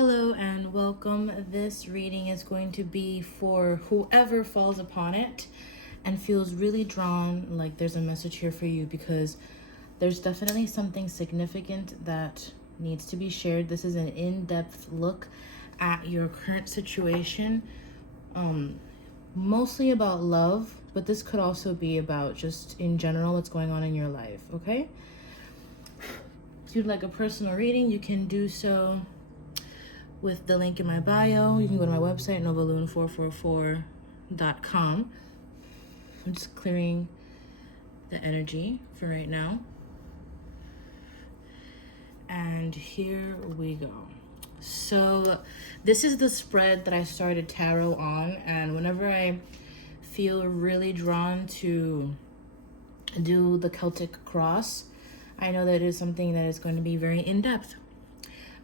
Hello and welcome. This reading is going to be for whoever falls upon it and feels really drawn, like there's a message here for you, because there's definitely something significant that needs to be shared. This is an in-depth look at your current situation, mostly about love, but this could also be about just in general what's going on in your life, okay? If you'd like a personal reading, you can do so with the link in my bio. You can go to my website, novalunar444.com. I'm just clearing the energy for right now. And here we go. So this is the spread that I started tarot on, and whenever I feel really drawn to do the Celtic cross, I know that it is something that is going to be very in-depth.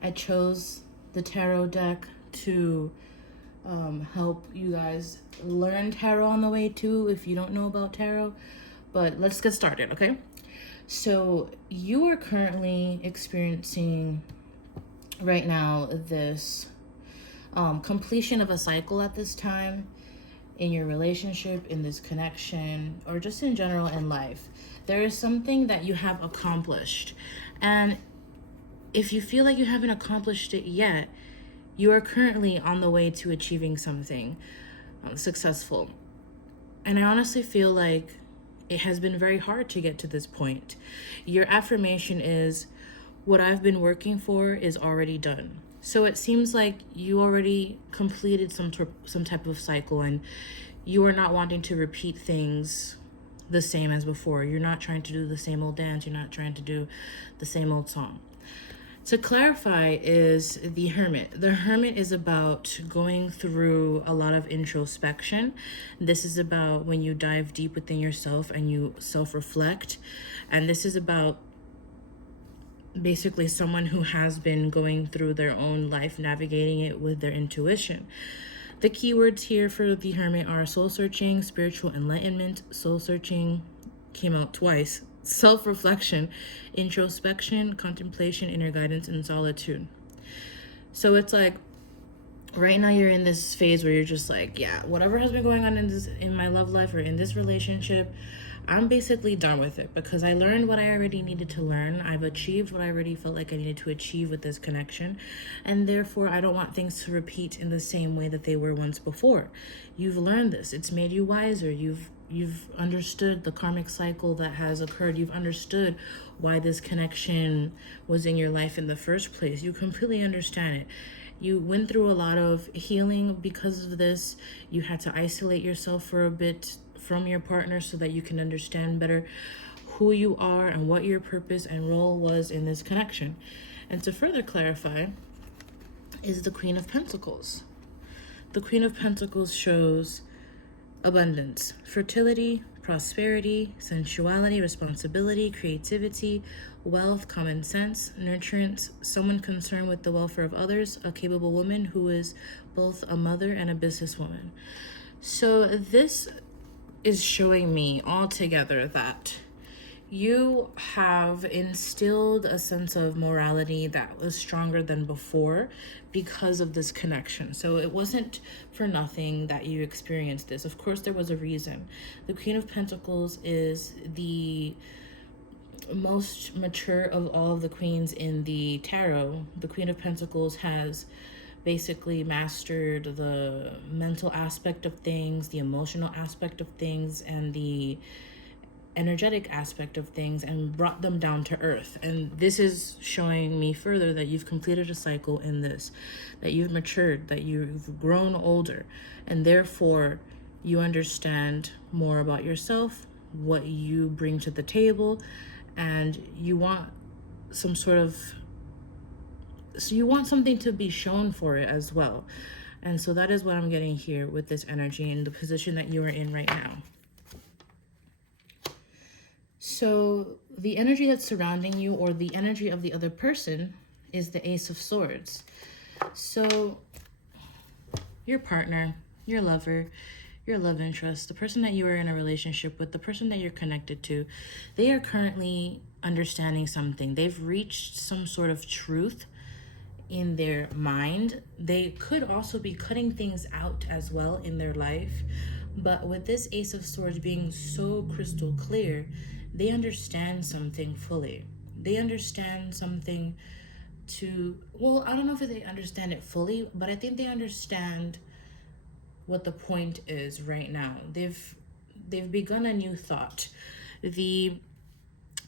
I chose the tarot deck to help you guys learn tarot on the way too, if you don't know about tarot. But let's get started, okay? So you are currently experiencing right now this completion of a cycle at this time in your relationship, in this connection, or just in general in life. There is something that you have accomplished, and if you feel like you haven't accomplished it yet, you are currently on the way to achieving something successful. And I honestly feel like it has been very hard to get to this point. Your affirmation is, what I've been working for is already done. So it seems like you already completed some type of cycle, and you are not wanting to repeat things the same as before. You're not trying to do the same old dance. You're not trying to do the same old song. To clarify is the Hermit. The Hermit is about going through a lot of introspection. This is about when you dive deep within yourself and you self-reflect. And this is about basically someone who has been going through their own life, navigating it with their intuition. The keywords here for the Hermit are soul searching, spiritual enlightenment. Soul searching came out twice. Self-reflection, introspection, contemplation, inner guidance, and solitude. So it's like right now you're in this phase where you're just like, yeah, whatever has been going on in my love life or in this relationship, I'm basically done with it, because I learned what I already needed to learn. I've achieved what I already felt like I needed to achieve with this connection, and therefore I don't want things to repeat in the same way that they were once before. You've learned this. It's made you wiser. You've understood the karmic cycle that has occurred. You've understood why this connection was in your life in the first place. You completely understand it. You went through a lot of healing because of this. You had to isolate yourself for a bit from your partner so that you can understand better who you are and what your purpose and role was in this connection. And to further clarify is the Queen of Pentacles. The Queen of Pentacles shows abundance, fertility, prosperity, sensuality, responsibility, creativity, wealth, common sense, nurturance, someone concerned with the welfare of others, a capable woman who is both a mother and a businesswoman. So this is showing me altogether that you have instilled a sense of morality that was stronger than before because of this connection. So it wasn't for nothing that you experienced this. Of course, there was a reason. The Queen of Pentacles is the most mature of all of the queens in the tarot. The Queen of Pentacles has basically mastered the mental aspect of things, the emotional aspect of things, and the energetic aspect of things, and brought them down to earth. And this is showing me further that you've completed a cycle in this, that you've matured, that you've grown older, and therefore you understand more about yourself, what you bring to the table, and you want you want something to be shown for it as well. And so that is what I'm getting here with this energy and the position that you are in right now. So the energy that's surrounding you, or the energy of the other person, is the Ace of Swords. So your partner, your lover, your love interest, the person that you are in a relationship with, the person that you're connected to, they are currently understanding something. They've reached some sort of truth in their mind. They could also be cutting things out as well in their life. But with this Ace of Swords being so crystal clear, they understand something fully. They understand something well, I don't know if they understand it fully, but I think they understand what the point is right now. They've begun a new thought. The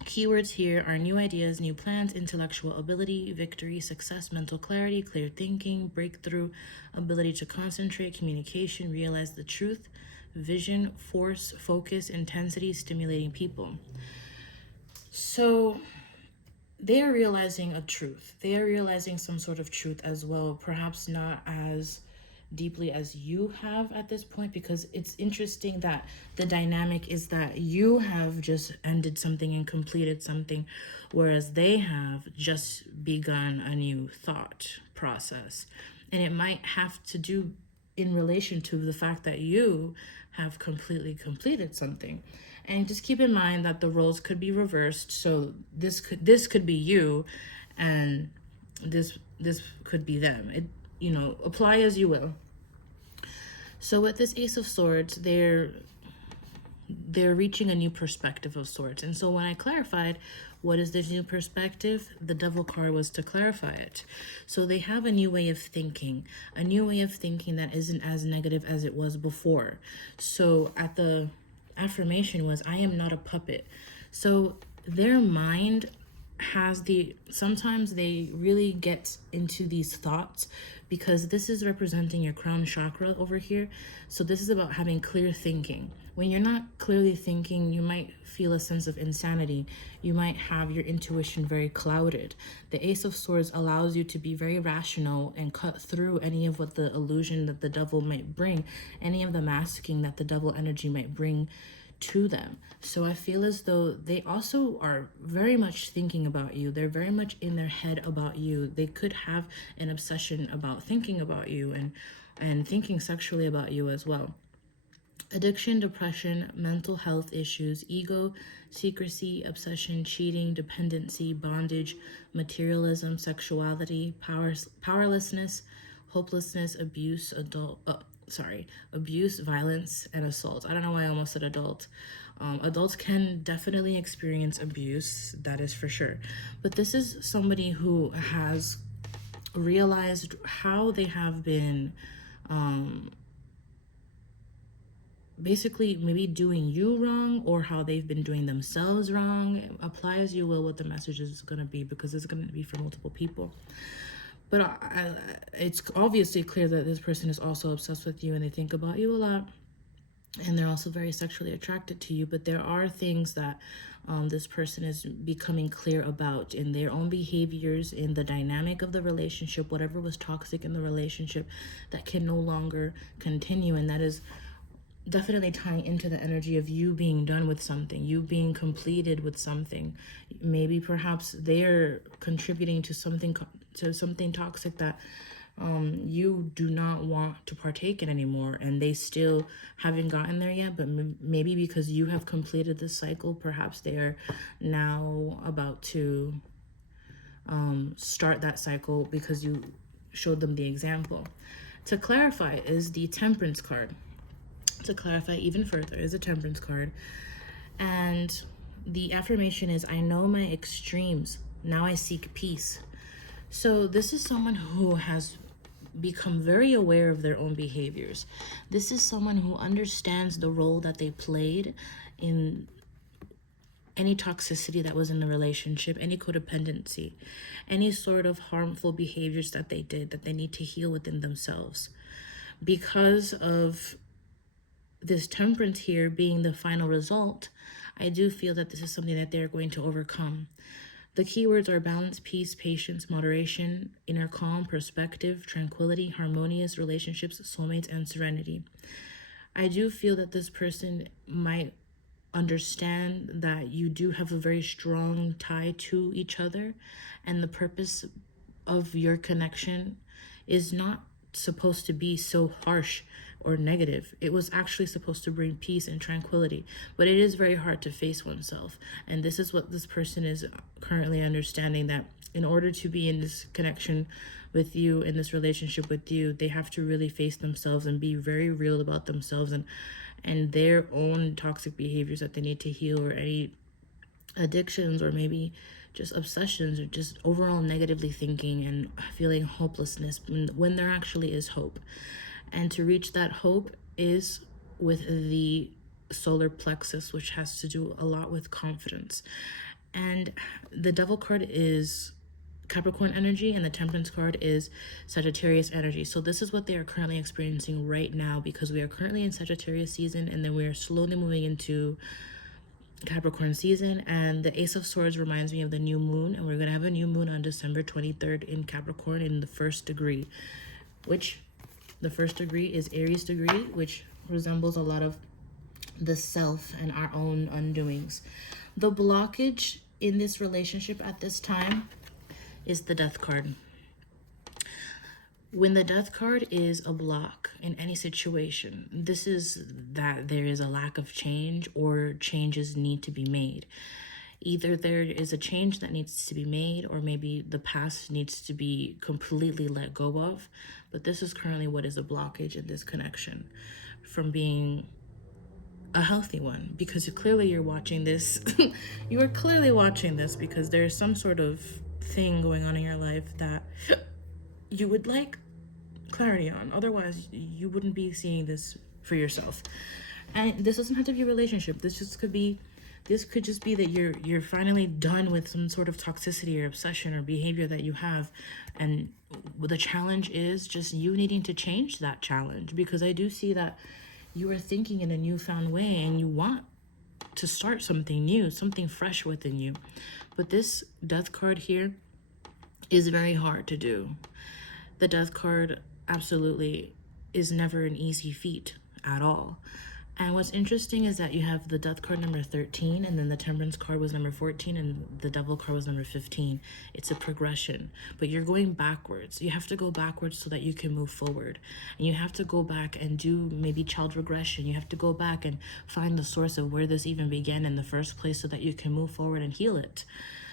keywords here are new ideas, new plans, intellectual ability, victory, success, mental clarity, clear thinking, breakthrough, ability to concentrate, communication, realize the truth, vision, force, focus, intensity, stimulating people. So they are realizing a truth. They are realizing some sort of truth as well, perhaps not as deeply as you have at this point, because it's interesting that the dynamic is that you have just ended something and completed something, whereas they have just begun a new thought process. And it might have to do in relation to the fact that you have completely completed something. And just keep in mind that the roles could be reversed. So this could be you, and this could be them. It, apply as you will. So with this Ace of Swords, they're reaching a new perspective of sorts. And so when I clarified what is this new perspective, the Devil card was to clarify it. So they have a new way of thinking, that isn't as negative as it was before. So at the affirmation was, I am not a puppet. So their mind sometimes they really get into these thoughts, because this is representing your crown chakra over here. So this is about having clear thinking. When you're not clearly thinking, you might feel a sense of insanity. You might have your intuition very clouded. The Ace of Swords allows you to be very rational and cut through any of what the illusion that the devil might bring, any of the masking that the devil energy might bring to them. So I feel as though they also are very much thinking about you. They're very much in their head about you. They could have an obsession about thinking about you and thinking sexually about you as well. Addiction, depression, mental health issues, ego, secrecy, obsession, cheating, dependency, bondage, materialism, sexuality, powerlessness, hopelessness, abuse, violence, and assault. I don't know why I almost said adult. Adults can definitely experience abuse, that is for sure. But this is somebody who has realized how they have been basically maybe doing you wrong, or how they've been doing themselves wrong. Apply as you will what the message is going to be, because it's going to be for multiple people. But it's obviously clear that this person is also obsessed with you, and they think about you a lot, and they're also very sexually attracted to you. But there are things that this person is becoming clear about in their own behaviors, in the dynamic of the relationship, whatever was toxic in the relationship that can no longer continue. And that is definitely tying into the energy of you being done with something, you being completed with something. Maybe perhaps they're contributing to something toxic that you do not want to partake in anymore, and they still haven't gotten there yet. But maybe because you have completed this cycle, perhaps they are now about to start that cycle because you showed them the example. To clarify is the Temperance card. To clarify even further is a Temperance card, and the affirmation is, I know my extremes, now I seek peace. So this is someone who has become very aware of their own behaviors. This is someone who understands the role that they played in any toxicity that was in the relationship, any codependency, any sort of harmful behaviors that they did, that they need to heal within themselves. Because of this Temperance here being the final result, I do feel that this is something that they're going to overcome. The keywords are balance, peace, patience, moderation, inner calm, perspective, tranquility, harmonious relationships, soulmates, and serenity. I do feel that this person might understand that you do have a very strong tie to each other, and the purpose of your connection is not supposed to be so harsh or negative. It was actually supposed to bring peace and tranquility, but it is very hard to face oneself. And this is what this person is currently understanding, that in order to be in this connection with you in this relationship with you, they have to really face themselves and be very real about themselves and their own toxic behaviors that they need to heal, or any addictions, or maybe just obsessions, or just overall negatively thinking and feeling hopelessness when there actually is hope. And to reach that hope is with the solar plexus, which has to do a lot with confidence. And the devil card is Capricorn energy, and the Temperance card is Sagittarius energy. So this is what they are currently experiencing right now, because we are currently in Sagittarius season, and then we are slowly moving into Capricorn season. And the Ace of Swords reminds me of the new moon, and we're going to have a new moon on December 23rd in Capricorn in the first degree, which the first degree is Aries degree, which resembles a lot of the self and our own undoings. The blockage in this relationship at this time is the Death card. When the Death card is a block in any situation, this is that there is a lack of change, or changes need to be made. Either there is a change that needs to be made, or maybe the past needs to be completely let go of. But this is currently what is a blockage in this connection from being a healthy one, because clearly you're watching this. You are clearly watching this because there's some sort of thing going on in your life that you would like clarity on. Otherwise, you wouldn't be seeing this for yourself. And this doesn't have to be a relationship. This could just be that you're finally done with some sort of toxicity or obsession or behavior that you have, and the challenge is just you needing to change that challenge, because I do see that you are thinking in a newfound way and you want to start something new, something fresh within you. But this Death card here is very hard to do. The Death card absolutely is never an easy feat at all. And what's interesting is that you have the Death card number 13, and then the Temperance card was number 14, and the Devil card was number 15. It's a progression, but you're going backwards. You have to go backwards so that you can move forward. And you have to go back and do maybe child regression. You have to go back and find the source of where this even began in the first place so that you can move forward and heal it.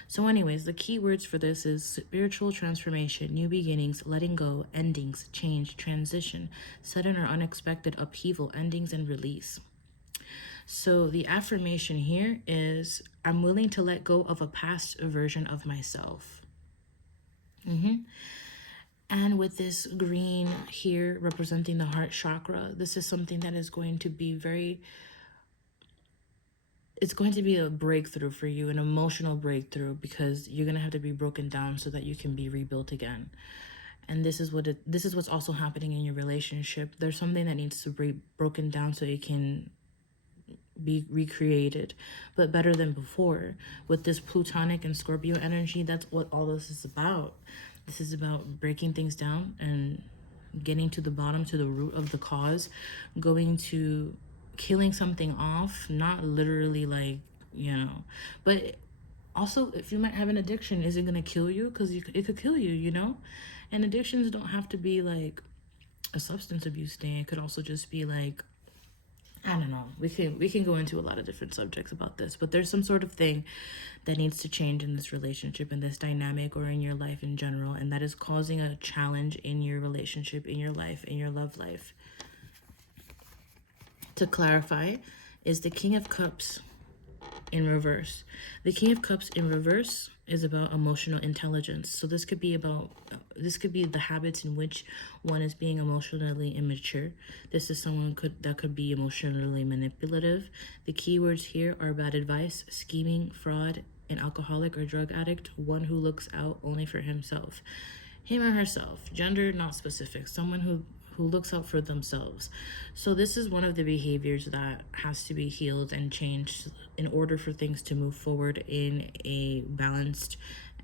So anyways, the key words for this is spiritual transformation, new beginnings, letting go, endings, change, transition, sudden or unexpected upheaval, endings, and release. So the affirmation here is, I'm willing to let go of a past version of myself. And with this green here representing the heart chakra, this is something that is going to be it's going to be a breakthrough for you, an emotional breakthrough, because you're going to have to be broken down so that you can be rebuilt again. And this is what's also happening in your relationship. There's something that needs to be broken down so you can be recreated, but better than before. With this Plutonic and Scorpio energy, that's what all this is about. This is about breaking things down and getting to the bottom, to the root of the cause, going to killing something off, not literally like, but also, if you might have an addiction, is it going to kill you? Because it could kill you. And addictions don't have to be like a substance abuse thing. It could also just be like, I don't know. We can go into a lot of different subjects about this, but there's some sort of thing that needs to change in this relationship, in this dynamic, or in your life in general, and that is causing a challenge in your relationship, in your life, in your love life. To clarify, is the King of Cups in reverse. The King of Cups in reverse is about emotional intelligence. So this could be the habits in which one is being emotionally immature. This is someone that could be emotionally manipulative. The keywords here are bad advice, scheming, fraud, an alcoholic or drug addict, one who looks out only for himself. Him or herself, gender not specific, someone who looks out for themselves. So this is one of the behaviors that has to be healed and changed in order for things to move forward in a balanced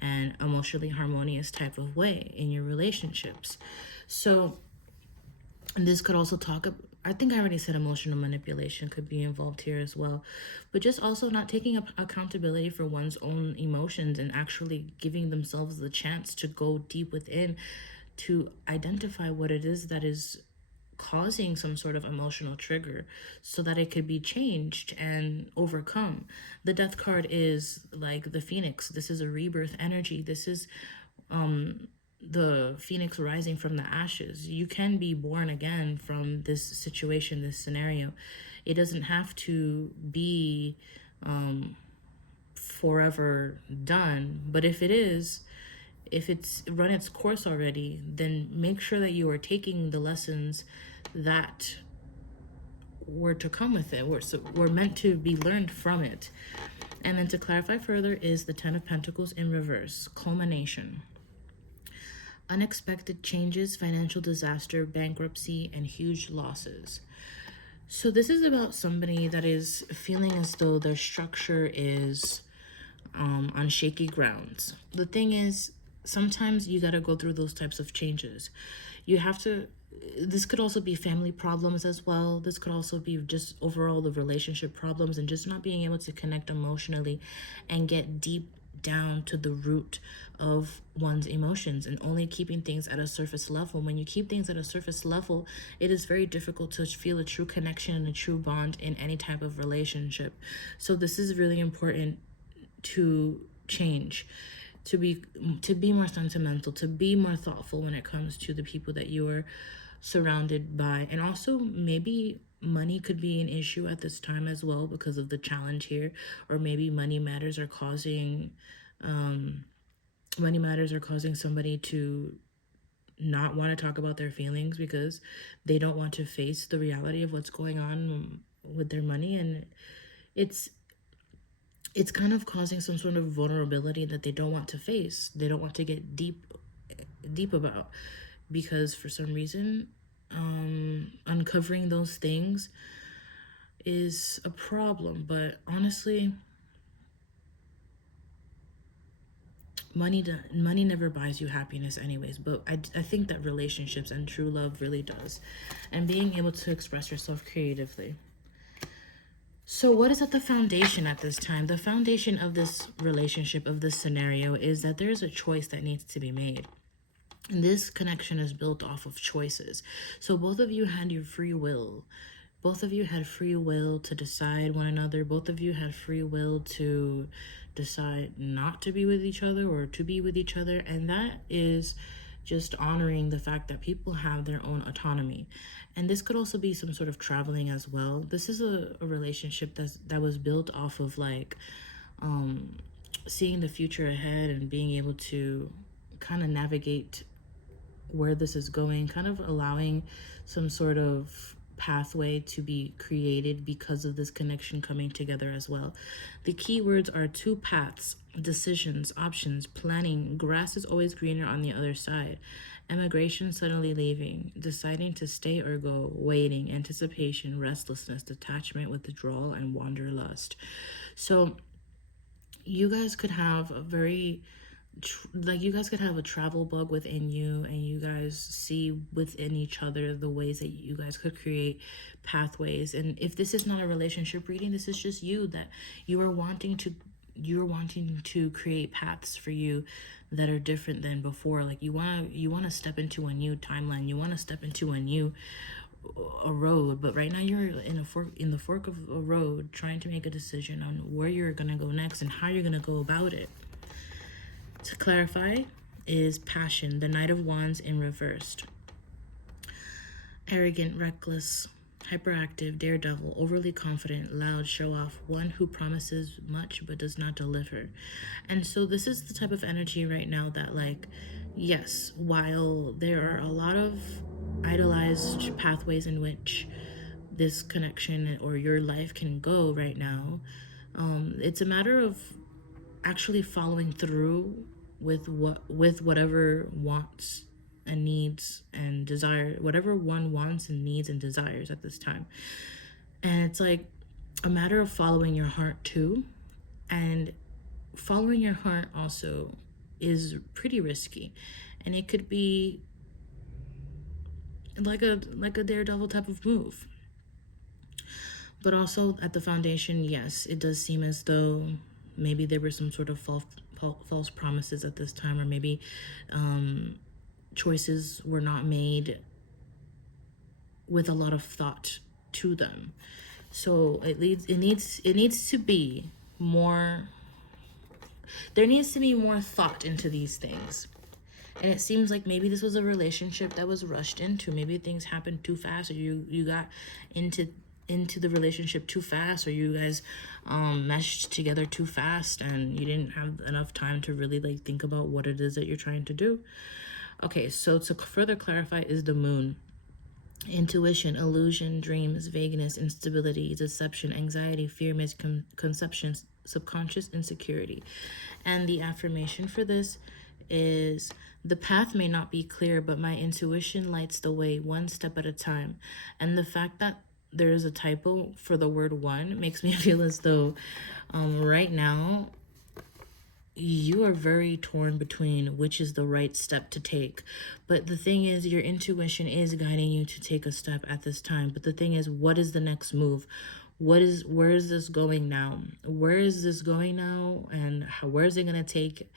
and emotionally harmonious type of way in your relationships. So this could also I think I already said emotional manipulation could be involved here as well, but just also not taking accountability for one's own emotions and actually giving themselves the chance to go deep within to identify what it is that is causing some sort of emotional trigger so that it could be changed and overcome. The Death card is like the Phoenix. This is a rebirth energy. This is the phoenix rising from the ashes. You can be born again from this situation, this scenario. It doesn't have to be forever done, but if it is, if it's run its course already, then make sure that you are taking the lessons that were to come with it, were meant to be learned from it. And then to clarify further is the Ten of Pentacles in reverse, culmination. Unexpected changes, financial disaster, bankruptcy, and huge losses. So this is about somebody that is feeling as though their structure is on shaky grounds. The thing is, sometimes you got to go through those types of changes. You have to, this could also be family problems as well. This could also be just overall the relationship problems and just not being able to connect emotionally and get deep down to the root of one's emotions and only keeping things at a surface level. When you keep things at a surface level, it is very difficult to feel a true connection and a true bond in any type of relationship. So this is really important to change, to be more sentimental, to be more thoughtful when it comes to the people that you are surrounded by. And also maybe money could be an issue at this time as well because of the challenge here, or maybe money matters are causing somebody to not want to talk about their feelings because they don't want to face the reality of what's going on with their money. And it's kind of causing some sort of vulnerability that they don't want to face. They don't want to get deep about, because for some reason uncovering those things is a problem. But honestly, money never buys you happiness anyways, but I think that relationships and true love really does, and being able to express yourself creatively. So what is at the foundation at this time? The foundation of this relationship, of this scenario, is that there's a choice that needs to be made. And this connection is built off of choices. So both of you had your free will. Both of you had free will to decide one another. Both of you had free will to decide not to be with each other or to be with each other. And that is just honoring the fact that people have their own autonomy. And this could also be some sort of traveling as well. This is a relationship that was built off of like seeing the future ahead and being able to kind of navigate where this is going, kind of allowing some sort of pathway to be created because of this connection coming together as well. The keywords are two paths, decisions, options, planning, grass is always greener on the other side, emigration, suddenly leaving, deciding to stay or go, waiting, anticipation, restlessness, detachment, withdrawal, and wanderlust. So you guys could have a very you guys could have a travel bug within you, and you guys see within each other the ways that you guys could create pathways. And if this is not a relationship reading, this is just you, that you're wanting to create paths for you that are different than before. Like you want to step into a new timeline, you want to step into a road, but right now you're in the fork of a road, trying to make a decision on where you're gonna go next and how you're gonna go about it. To clarify is passion, the Knight of Wands in reversed. Arrogant, reckless, hyperactive, daredevil, overly confident, loud, show off, one who promises much but does not deliver. And so this is the type of energy right now that, like, yes, while there are a lot of idolized pathways in which this connection or your life can go right now, it's a matter of actually following through with whatever wants and needs and desire, whatever one wants and needs and desires at this time. And it's like a matter of following your heart too. And following your heart also is pretty risky, and it could be like a daredevil type of move. But also at the foundation, yes, it does seem as though maybe there were some sort of false promises at this time, or maybe choices were not made with a lot of thought to them. So it needs to be more. There needs to be more thought into these things. And it seems like maybe this was a relationship that was rushed into. Maybe things happened too fast, or you got into the relationship too fast, or you guys meshed together too fast, and you didn't have enough time to really like think about what it is that you're trying to do. Okay, so to further clarify is the moon. Intuition, illusion, dreams, vagueness, instability, deception, anxiety, fear, misconceptions, subconscious insecurity. And the affirmation for this is: the path may not be clear, but my intuition lights the way one step at a time. And the fact that there is a typo for the word one makes me feel as though right now you are very torn between which is the right step to take. But the thing is, your intuition is guiding you to take a step at this time. But the thing is, what is the next move? Where is this going now? Where is this going now? And where is it going to take?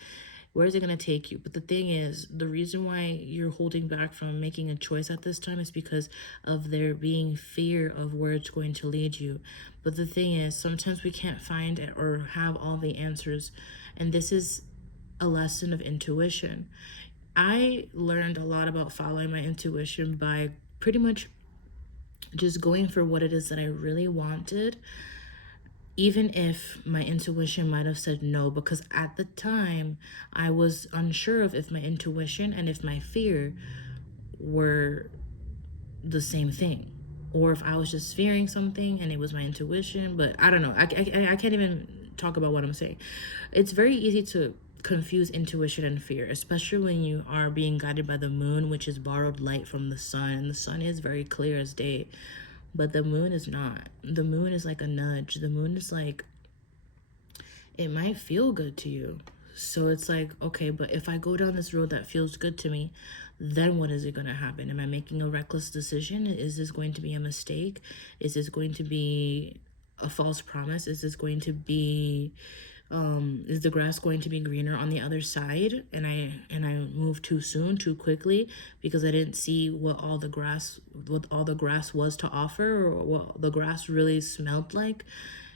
Where is it going to take you? But the thing is, the reason why you're holding back from making a choice at this time is because of there being fear of where it's going to lead you. But the thing is, sometimes we can't find or have all the answers. And this is a lesson of intuition. I learned a lot about following my intuition by pretty much just going for what it is that I really wanted, even if my intuition might have said no, because at the time I was unsure of if my intuition and if my fear were the same thing, or if I was just fearing something and it was my intuition. But I don't know. I can't even talk about what I'm saying. It's very easy to confuse intuition and fear, especially when you are being guided by the moon, which is borrowed light from the sun, and the sun is very clear as day, but the moon is not. The moon is like a nudge. The moon is like, it might feel good to you. So it's like, okay, but if I go down this road that feels good to me, then what is it going to happen? Am I making a reckless decision? Is this going to be a mistake? Is this going to be a false promise? Is this going to be is the grass going to be greener on the other side? And I moved too soon, too quickly, because I didn't see what all the grass was to offer, or what the grass really smelled like.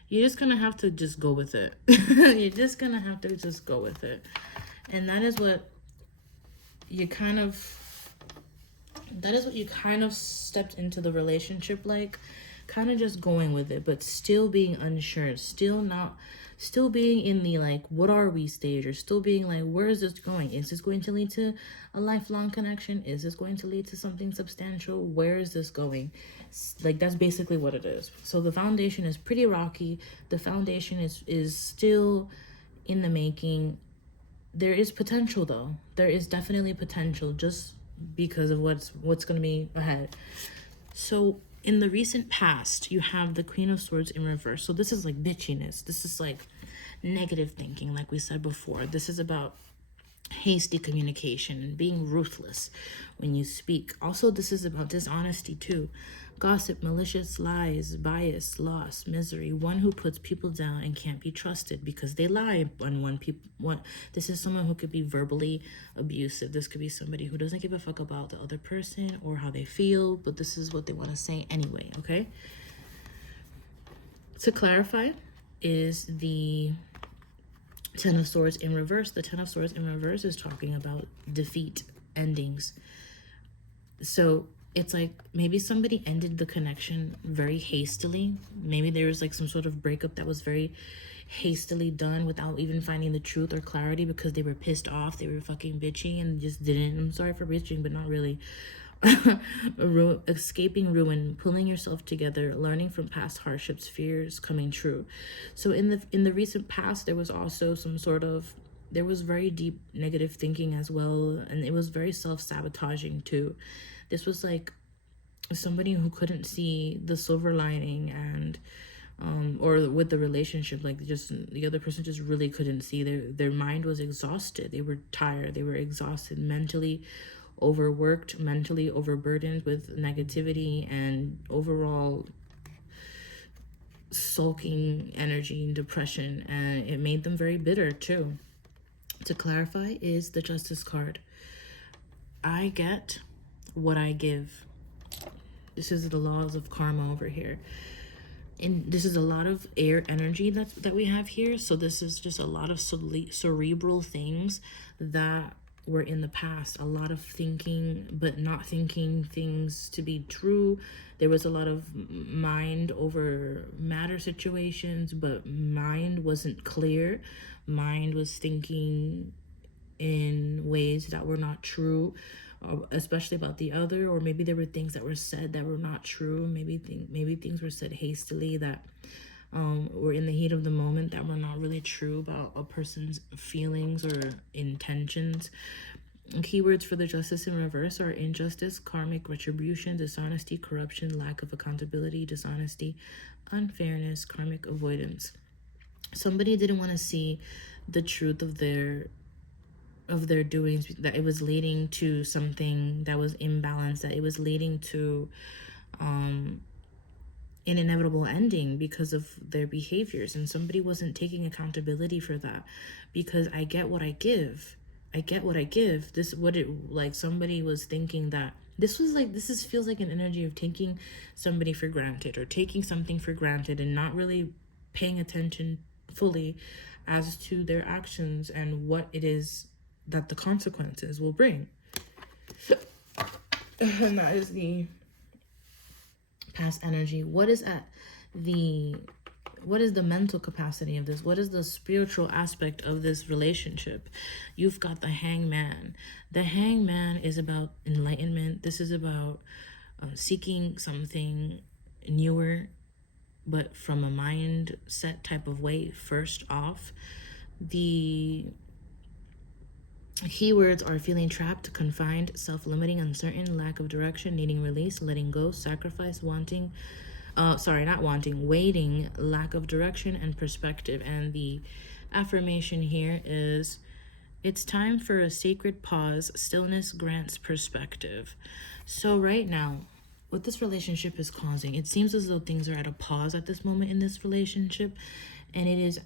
You're just gonna have to just go with it. You're just gonna have to just go with it. And you kind of that is what you kind of stepped into the relationship like, kind of just going with it, but still being unsure, still being in the like, what are we stage, or still being like, where is this going? Is this going to lead to a lifelong connection? Is this going to lead to something substantial? Where is this going? Like, that's basically what it is. So the foundation is pretty rocky. The foundation is still in the making. There is potential, though. There is definitely potential, just because of what's going to be ahead. So in the recent past, you have the Queen of Swords in reverse. So this is like bitchiness. This is like negative thinking, like we said before. This is about hasty communication and being ruthless when you speak. Also, this is about dishonesty too. Gossip, malicious lies, bias, loss, misery. One who puts people down and can't be trusted because they lie. This is someone who could be verbally abusive. This could be somebody who doesn't give a fuck about the other person or how they feel, but this is what they want to say anyway, okay? To clarify is the Ten of Swords in reverse. The Ten of Swords in reverse is talking about defeat, endings. So it's like maybe somebody ended the connection very hastily. Maybe there was like some sort of breakup that was very hastily done without even finding the truth or clarity, because they were pissed off, they were fucking bitchy and just didn't. I'm sorry for bitching, but not really. Escaping ruin, pulling yourself together, learning from past hardships, fears coming true. So in the recent past, there was also there was very deep negative thinking as well, and it was very self-sabotaging too. This was like somebody who couldn't see the silver lining, and or with the relationship, like just the other person just really couldn't see. Their mind was exhausted. They were tired. They were exhausted, mentally overworked, mentally overburdened with negativity, and overall sulking energy and depression, and it made them very bitter too. To clarify is the Justice card. I get what I give. This is the laws of karma over here. And this is a lot of air energy that we have here. So this is just a lot of cerebral things that were in the past. A lot of thinking, but not thinking things to be true. There was a lot of mind over matter situations, but mind wasn't clear. Mind was thinking in ways that were not true, especially about the other, or maybe there were things that were said that were not true. Maybe things were said hastily that were in the heat of the moment that were not really true about a person's feelings or intentions. And keywords for the justice in reverse are injustice, karmic retribution, dishonesty, corruption, lack of accountability, dishonesty, unfairness, karmic avoidance. Somebody didn't want to see the truth of their doings, that it was leading to something that was imbalanced, that it was leading to an inevitable ending because of their behaviors, and somebody wasn't taking accountability for that. Because I get what I give. This what it like somebody was thinking that this was like this is feels like an energy of taking somebody for granted, or taking something for granted and not really paying attention fully as to their actions and what it is that the consequences will bring. And that is the past energy. What is the mental capacity of this? What is the spiritual aspect of this relationship? You've got the hangman. The hangman is about enlightenment. This is about seeking something newer, but from a mindset type of way first off. The keywords are feeling trapped, confined, self-limiting, uncertain, lack of direction, needing release, letting go, sacrifice, wanting, waiting, lack of direction and perspective. And the affirmation here is, it's time for a sacred pause. Stillness grants perspective. So right now, what this relationship is causing, it seems as though things are at a pause at this moment in this relationship. And it is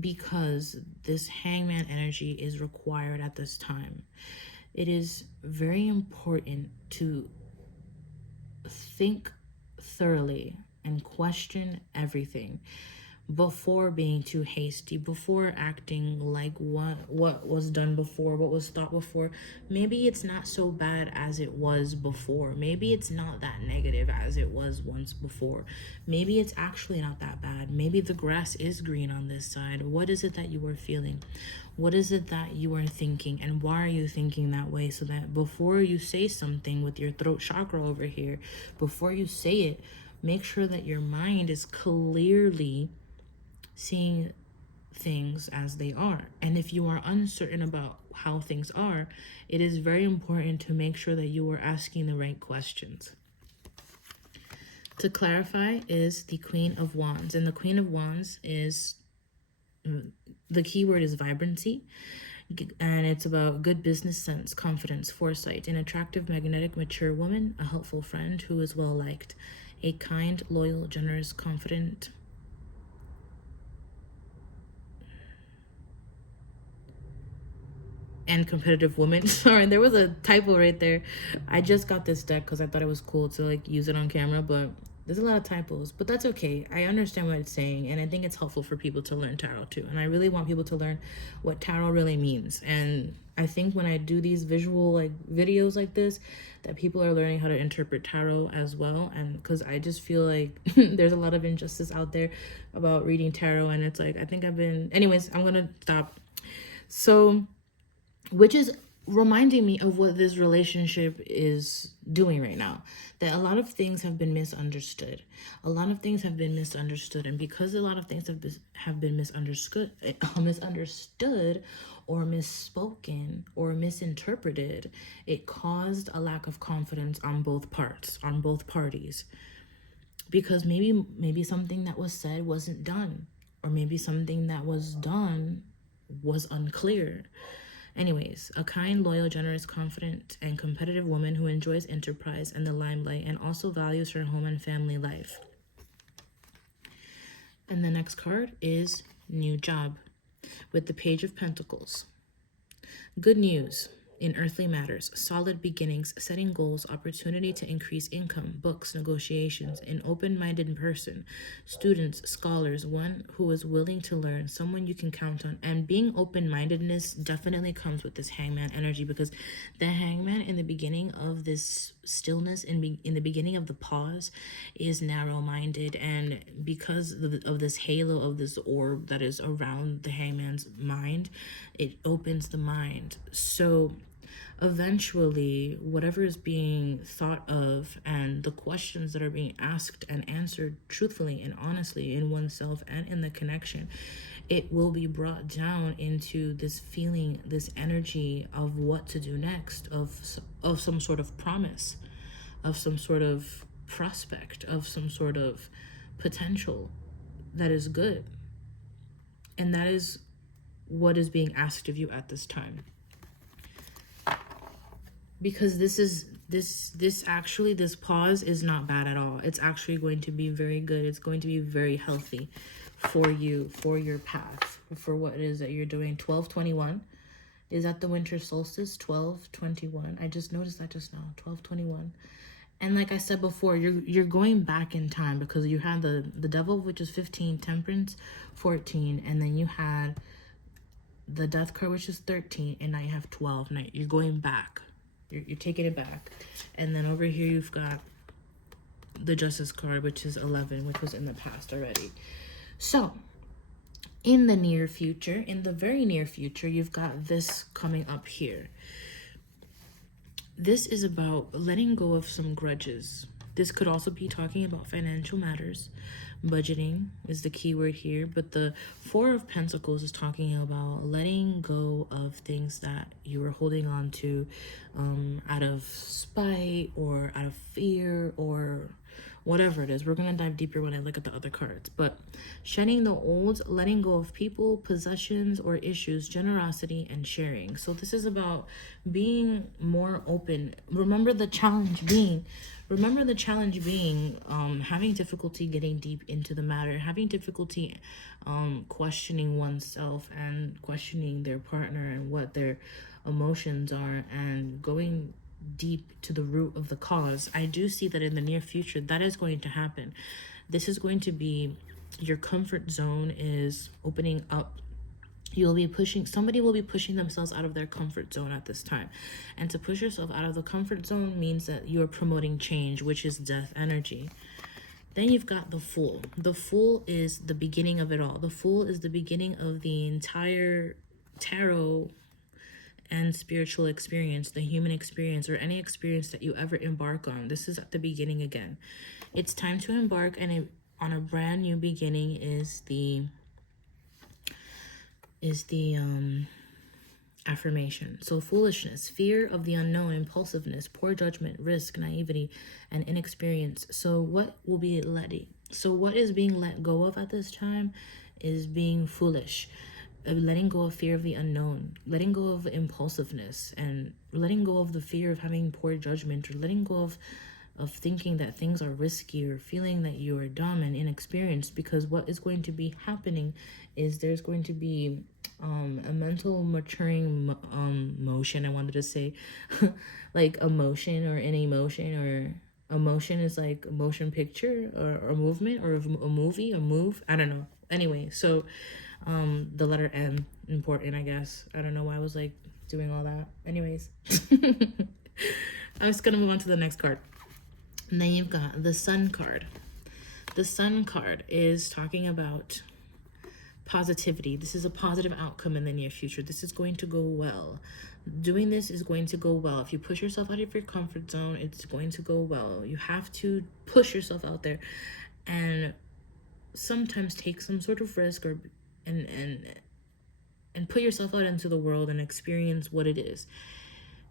because this hangman energy is required at this time. It is very important to think thoroughly and question everything before being too hasty, before acting like what was done before, what was thought before. Maybe it's not so bad as it was before. Maybe it's not that negative as it was once before. Maybe it's actually not that bad. Maybe the grass is green on this side. What is it that you are feeling? What is it that you are thinking, and why are you thinking that way? So that before you say something with your throat chakra over here, before you say it, make sure that your mind is clearly seeing things as they are. And if you are uncertain about how things are, it is very important to make sure that you are asking the right questions. To clarify is the Queen of Wands. And the Queen of Wands is, the keyword is vibrancy. And it's about good business sense, confidence, foresight, an attractive, magnetic, mature woman, a helpful friend who is well liked, a kind, loyal, generous, confident, and competitive woman. Sorry, there was a typo right there. I just got this deck because I thought it was cool to like use it on camera, but there's a lot of typos, but that's okay. I understand what it's saying, and I think it's helpful for people to learn tarot too. And I really want people to learn what tarot really means. And I think when I do these visual like videos like this, that people are learning how to interpret tarot as well. And because I just feel like there's a lot of injustice out there about reading tarot, and it's like, I think I've been, anyways, I'm gonna stop. So, which is reminding me of what this relationship is doing right now, that a lot of things have been misunderstood. A lot of things have been misunderstood, and because a lot of things have been misunderstood or misspoken or misinterpreted, it caused a lack of confidence on both parties, because maybe something that was said wasn't done, or maybe something that was done was unclear. Anyways, a kind, loyal, generous, confident, and competitive woman who enjoys enterprise and the limelight and also values her home and family life. And the next card is new job with the Page of Pentacles. Good news. in earthly matters, solid beginnings, setting goals, opportunity to increase income, books, negotiations, an open minded person, students, scholars, one who is willing to learn, someone you can count on. And being open mindedness definitely comes with this hangman energy, because the hangman in the beginning of this stillness, in the beginning of the pause, is narrow minded. And because of this halo of this orb that is around the hangman's mind, it opens the mind. So eventually, whatever is being thought of and the questions that are being asked and answered truthfully and honestly in oneself and in the connection, it will be brought down into this feeling, this energy of what to do next, of some sort of promise, of some sort of prospect, of some sort of potential that is good. And that is what is being asked of you at this time. Because this pause is not bad at all. It's actually going to be very good. It's going to be very healthy for you, for your path, for what it is that you're doing. 1221 is at the winter solstice. 1221, I just noticed that just now. 1221. And like I said before, you're going back in time, because you had the devil, which is 15, temperance 14, and then you had the death card, which is 13, and now you have 12. Now you're going back. You're taking it back. And then over here you've got the justice card, which is 11, which was in the past already. So in the near future, in the very near future, you've got this coming up here. This is about letting go of some grudges. This could also be talking about financial matters. Budgeting is the key word here, but the Four of Pentacles is talking about letting go of things that you were holding on to out of spite or out of fear or whatever it is. We're going to dive deeper when I look at the other cards. But shedding the old, letting go of people, possessions, or issues, generosity, and sharing. So this is about being more open. Remember the challenge being having difficulty getting deep into the matter, having difficulty questioning oneself and questioning their partner and what their emotions are, and going deep to the root of the cause. I do see that in the near future that is going to happen. This is going to be, your comfort zone is opening up. Somebody will be pushing themselves out of their comfort zone at this time. And to push yourself out of the comfort zone means that you're promoting change, which is death energy. Then you've got the Fool. The Fool is the beginning of it all. The Fool is the beginning of the entire tarot and spiritual experience, the human experience, or any experience that you ever embark on. This is at the beginning again. It's time to embark on a brand new beginning is the affirmation. So foolishness, fear of the unknown, impulsiveness, poor judgment, risk, naivety, and inexperience. So what is being let go of at this time is being foolish. Letting go of fear of the unknown, letting go of impulsiveness, and letting go of the fear of having poor judgment, or letting go of thinking that things are risky, or feeling that you are dumb and inexperienced. Because what is going to be happening is there's going to be a mental maturing motion. I wanted to say like emotion, or an emotion, or emotion is like a motion picture, or a movement, or a movie, a move, I don't know. Anyway, so the letter M, important, I guess. I don't know why I was like doing all that. Anyways, I was gonna move on to the next card. And then you've got the Sun card. The Sun card is talking about positivity. This is a positive outcome in the near future. This is going to go well. Doing this is going to go well. If you push yourself out of your comfort zone, it's going to go well. You have to push yourself out there and sometimes take some sort of risk, or and put yourself out into the world and experience what it is.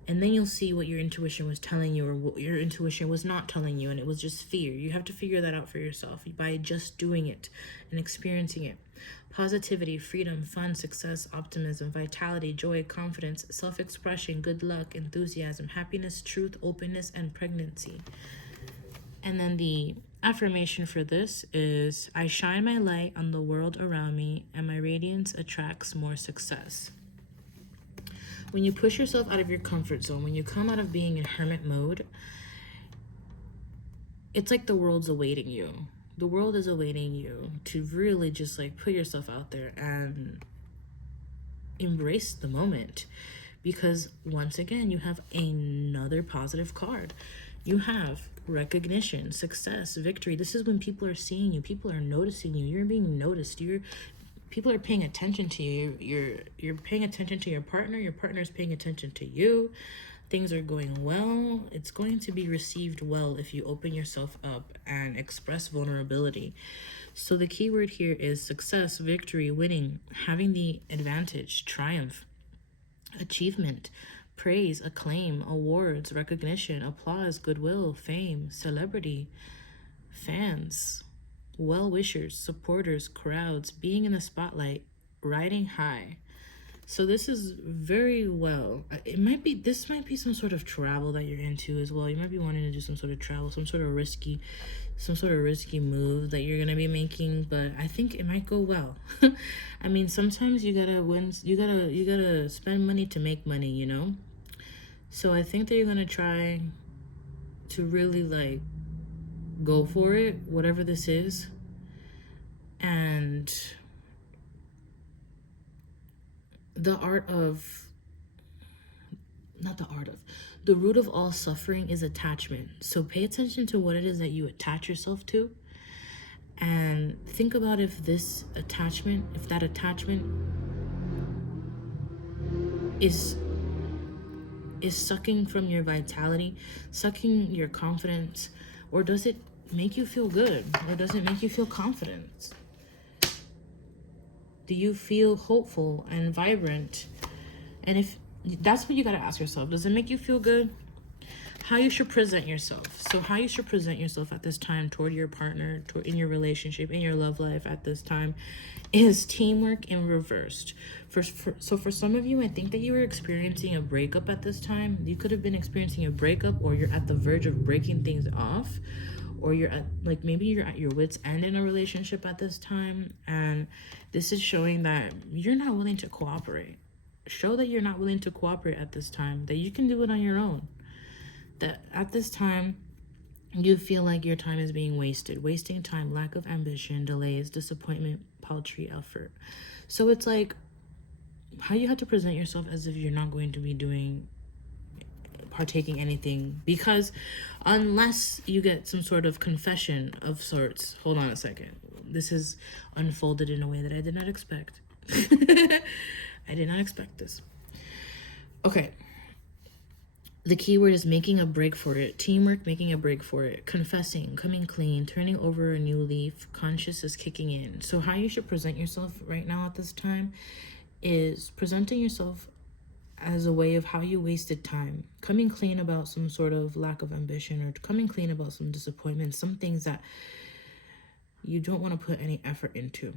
And then you'll see what your intuition was telling you, or what your intuition was not telling you, and it was just fear. You have to figure that out for yourself by just doing it and experiencing it. Positivity, freedom, fun, success, optimism, vitality, joy, confidence, self-expression, good luck, enthusiasm, happiness, truth, openness, and pregnancy. And then the affirmation for this is, I shine my light on the world around me, and my radiance attracts more success. when you push yourself out of your comfort zone, when you come out of being in hermit mode, it's like the world's awaiting you. The world is awaiting you to really just like put yourself out there and embrace the moment. Because once again, you have another positive card. You have recognition, success, victory. This is when people are seeing you, people are noticing you, you're being noticed, people are paying attention to you. You're paying attention to your partner's paying attention to you. Things are going well. It's going to be received well if you open yourself up and express vulnerability. So the key word here is success, victory, winning, having the advantage, triumph, achievement, praise, acclaim, awards, recognition, applause, goodwill, fame, celebrity, fans, well-wishers, supporters, crowds, being in the spotlight, riding high. So this is very well. This might be some sort of travel that you're into as well. You might be wanting to do some sort of travel, some sort of risky move that you're gonna be making, but I think it might go well. I mean, sometimes you gotta win. You gotta spend money to make money. You know. So I think that you're gonna try to really like go for it, whatever this is, and the art of not the art of the root of all suffering is attachment. So pay attention to what it is that you attach yourself to, and think about if that attachment is sucking from your vitality, sucking your confidence, or does it make you feel good, or does it make you feel confident? Do you feel hopeful and vibrant? And if that's what you got to ask yourself, does it make you feel good? How you should present yourself. So how you should present yourself at this time toward your partner, in your relationship, in your love life at this time is teamwork in reversed. So for some of you, I think that you were experiencing a breakup at this time. You could have been experiencing a breakup, or you're at the verge of breaking things off, or you're at maybe you're at your wit's end in a relationship at this time, and this is showing that you're not willing to cooperate. Show that you're not willing to cooperate at this time, that you can do it on your own. That at this time, you feel like your time is being wasting time, lack of ambition, delays, disappointment, paltry effort. So it's like how you have to present yourself as if you're not going to be partaking anything, because unless you get some sort of confession of sorts. Hold on a second. This is unfolded in a way that I did not expect. I did not expect this. Okay. The key word is making a break for it. Teamwork, making a break for it. Confessing, coming clean, turning over a new leaf. Conscious is kicking in. So how you should present yourself right now at this time is presenting yourself as a way of how you wasted time. Coming clean about some sort of lack of ambition, or coming clean about some disappointment, some things that you don't want to put any effort into.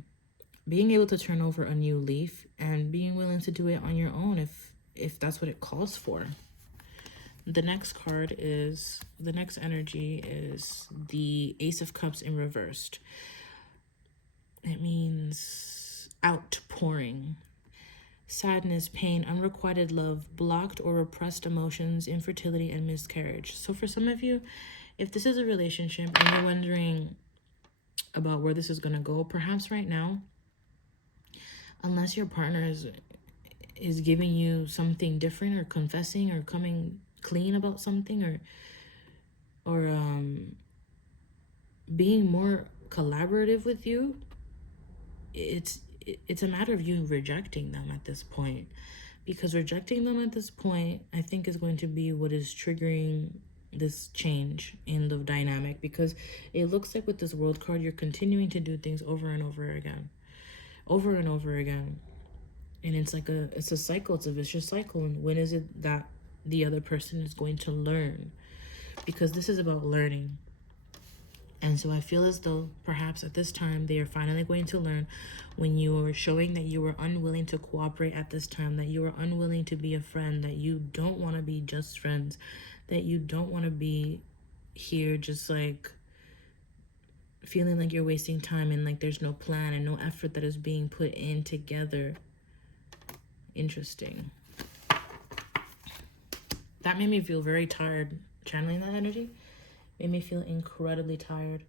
Being able to turn over a new leaf and being willing to do it on your own if that's what it calls for. The next energy is the Ace of Cups in reversed. It means outpouring, sadness, pain, unrequited love, blocked or repressed emotions, infertility, and miscarriage. So for some of you, if this is a relationship and you're wondering about where this is going to go, perhaps right now, unless your partner is giving you something different, or confessing, or coming clean about something, or being more collaborative with you, it's a matter of you rejecting them at this point, because rejecting them at this point, I think, is going to be what is triggering this change in the dynamic, because it looks like with this World card, you're continuing to do things over and over again, and it's a cycle. It's a vicious cycle. And when is it that the other person is going to learn? Because this is about learning. And so I feel as though perhaps at this time they are finally going to learn, when you were showing that you were unwilling to cooperate at this time, that you were unwilling to be a friend, that you don't want to be just friends, that you don't want to be here just like feeling like you're wasting time, and like there's no plan and no effort that is being put in together. Interesting. That made me feel very tired. Channeling that energy made me feel incredibly tired.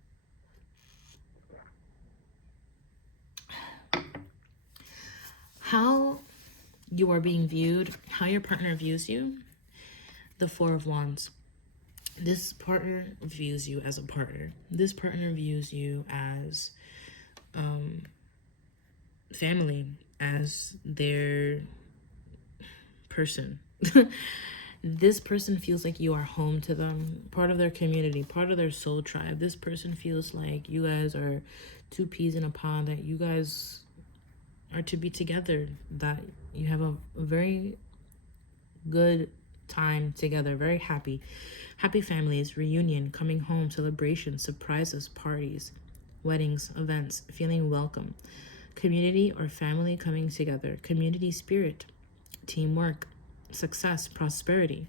How you are being viewed, how your partner views you. The Four of Wands. This partner views you as a partner. This partner views you as family, as their person. This person feels like you are home to them, part of their community, part of their soul tribe. This person feels like you guys are two peas in a pod, that you guys are to be together, that you have a very good time together, very happy. Happy families, reunion, coming home, celebrations, surprises, parties, weddings, events, feeling welcome. Community or family coming together, community spirit, teamwork, success, prosperity.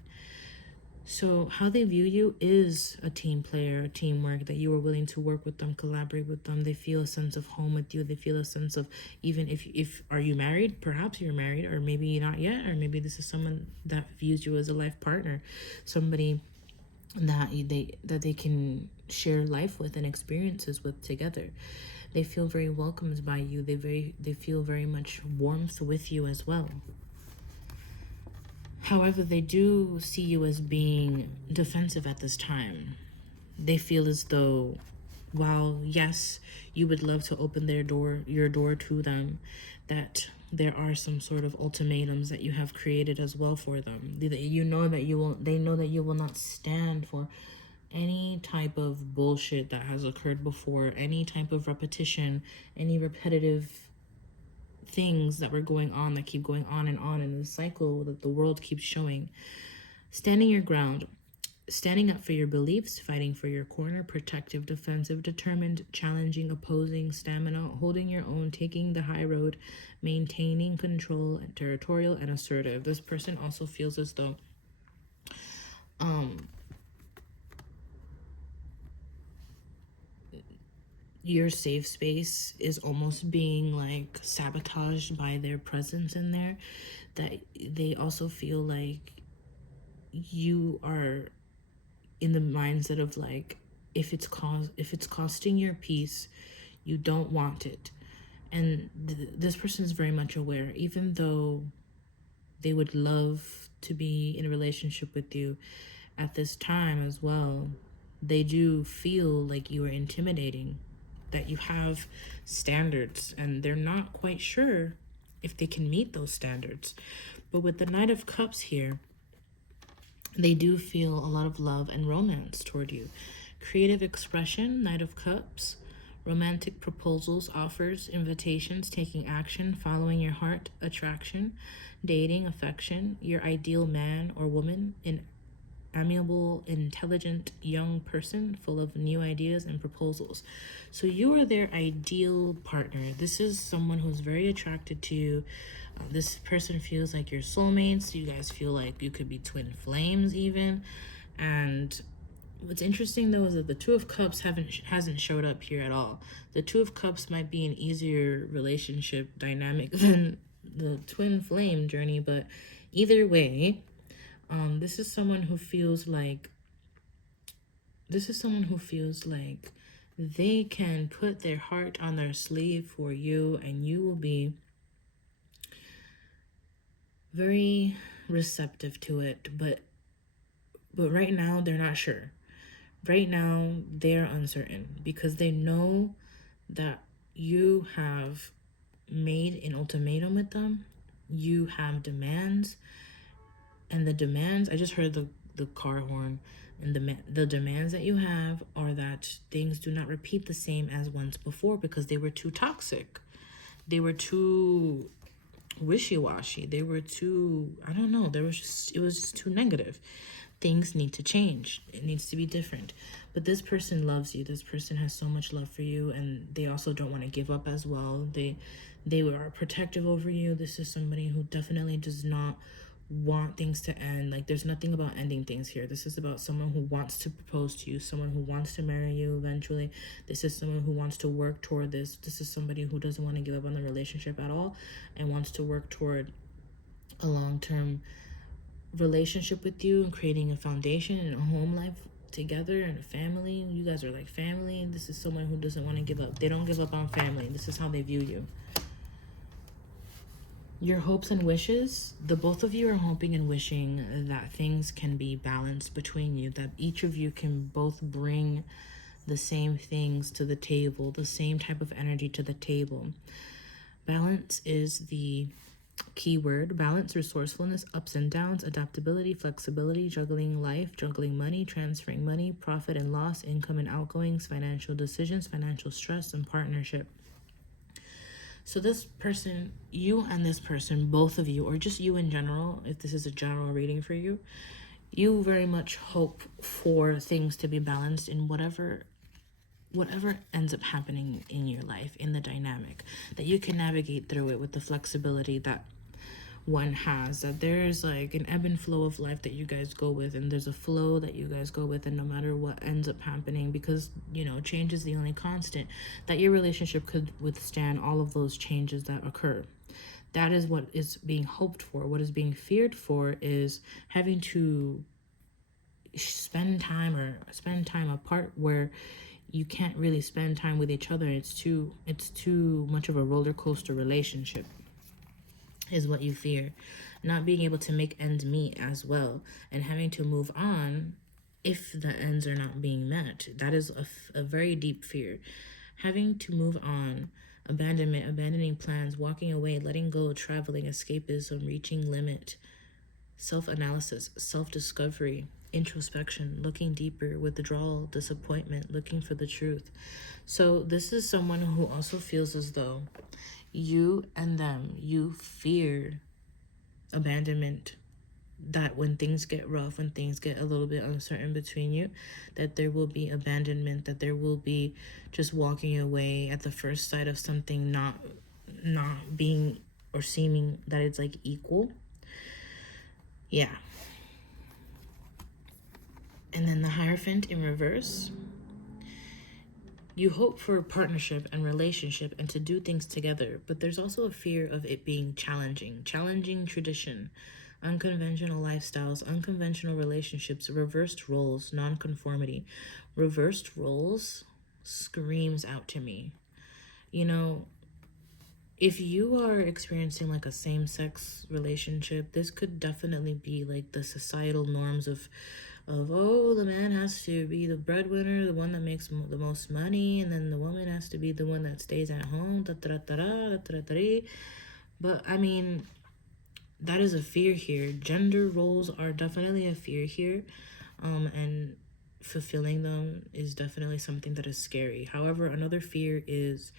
So, how they view you is a team player, teamwork, that you are willing to work with them, collaborate with them. They feel a sense of home with you. They feel a sense of, even if are you married? Perhaps you're married, or maybe not yet, or maybe this is someone that views you as a life partner, somebody that they can share life with and experiences with together. They feel very welcomed by you. They feel very much warmth with you as well. However, they do see you as being defensive at this time. They feel as though, while yes, you would love to open your door to them, that there are some sort of ultimatums that you have created as well for them. You know that you will. They know that you will not stand for any type of bullshit that has occurred before, any type of repetition, any repetitive things that were going on, that keep going on in the cycle that the world keeps showing. Standing your ground, standing up for your beliefs, fighting for your corner, protective, defensive, determined, challenging, opposing, stamina, holding your own, taking the high road, maintaining control, territorial, and assertive. This person also feels as though your safe space is almost being like sabotaged by their presence in there. That they also feel like you are in the mindset of like, if it's costing your peace, you don't want it. And this person is very much aware, even though they would love to be in a relationship with you at this time as well, they do feel like you are intimidating, that you have standards, and they're not quite sure if they can meet those standards. But with the Knight of Cups here, they do feel a lot of love and romance toward you. Creative expression, Knight of Cups, romantic proposals, offers, invitations, taking action, following your heart, attraction, dating, affection, your ideal man or woman, an amiable, intelligent young person full of new ideas and proposals. So you are their ideal partner. This is someone who's very attracted to you. This person feels like your soulmates. You guys feel like you could be twin flames even. And what's interesting though is that the Two of Cups hasn't showed up here at all. The Two of Cups might be an easier relationship dynamic than the twin flame journey, but either way, this is someone who feels like they can put their heart on their sleeve for you, and you will be very receptive to it. But right now they're not sure. Right now they're uncertain because they know that you have made an ultimatum with them. You have demands, and the demands, I just heard the car horn, and the demands that you have are that things do not repeat the same as once before, because they were too toxic, they were too wishy-washy, they were too, I don't know, it was just too negative. Things need to change, it needs to be different. But this person loves you, this person has so much love for you, and they also don't want to give up as well. They are protective over you. This is somebody who definitely does not want things to end. Like, there's nothing about ending things here. This is about someone who wants to propose to you, someone who wants to marry you eventually. This is someone who wants to work toward this. This is somebody who doesn't want to give up on the relationship at all and wants to work toward a long-term relationship with you and creating a foundation and a home life together and a family. You guys are like family. This is someone who doesn't want to give up. They don't give up on family. This is how they view you. Your hopes and wishes, the both of you are hoping and wishing that things can be balanced between you, that each of you can both bring the same things to the table, the same type of energy to the table. Balance is the key word. Balance, resourcefulness, ups and downs, adaptability, flexibility, juggling life, juggling money, transferring money, profit and loss, income and outgoings, financial decisions, financial stress, and partnership. So this person, you and this person, both of you, or just you in general, if this is a general reading for you, you very much hope for things to be balanced in whatever ends up happening in your life, in the dynamic, that you can navigate through it with the flexibility that one has, that there's like an ebb and flow of life that you guys go with, and there's a flow that you guys go with, and no matter what ends up happening, because change is the only constant, that your relationship could withstand all of those changes that occur. That is what is being hoped for. What is being feared for is having to spend time apart, where you can't really spend time with each other. It's too much of a roller coaster relationship is what you fear. Not being able to make ends meet as well, and having to move on if the ends are not being met. That is a very deep fear. Having to move on, abandonment, abandoning plans, walking away, letting go, traveling, escapism, reaching limit, self-analysis, self-discovery, introspection, looking deeper, withdrawal, disappointment, looking for the truth. So this is someone who also feels as though you and them, you fear abandonment, that when things get rough, when things get a little bit uncertain between you, that there will be abandonment, that there will be just walking away at the first sight of something not being or seeming that it's like equal. Yeah. And then the Hierophant in reverse. You hope for partnership and relationship and to do things together, but there's also a fear of it being challenging tradition, unconventional lifestyles, unconventional relationships, reversed roles, nonconformity. Reversed roles screams out to me. If you are experiencing like a same-sex relationship, this could definitely be like the societal norms of oh, the man has to be the breadwinner, the one that makes the most money, and then the woman has to be the one that stays at home. But I mean, that is a fear here. Gender roles are definitely a fear here, and fulfilling them is definitely something that is scary. However, another fear is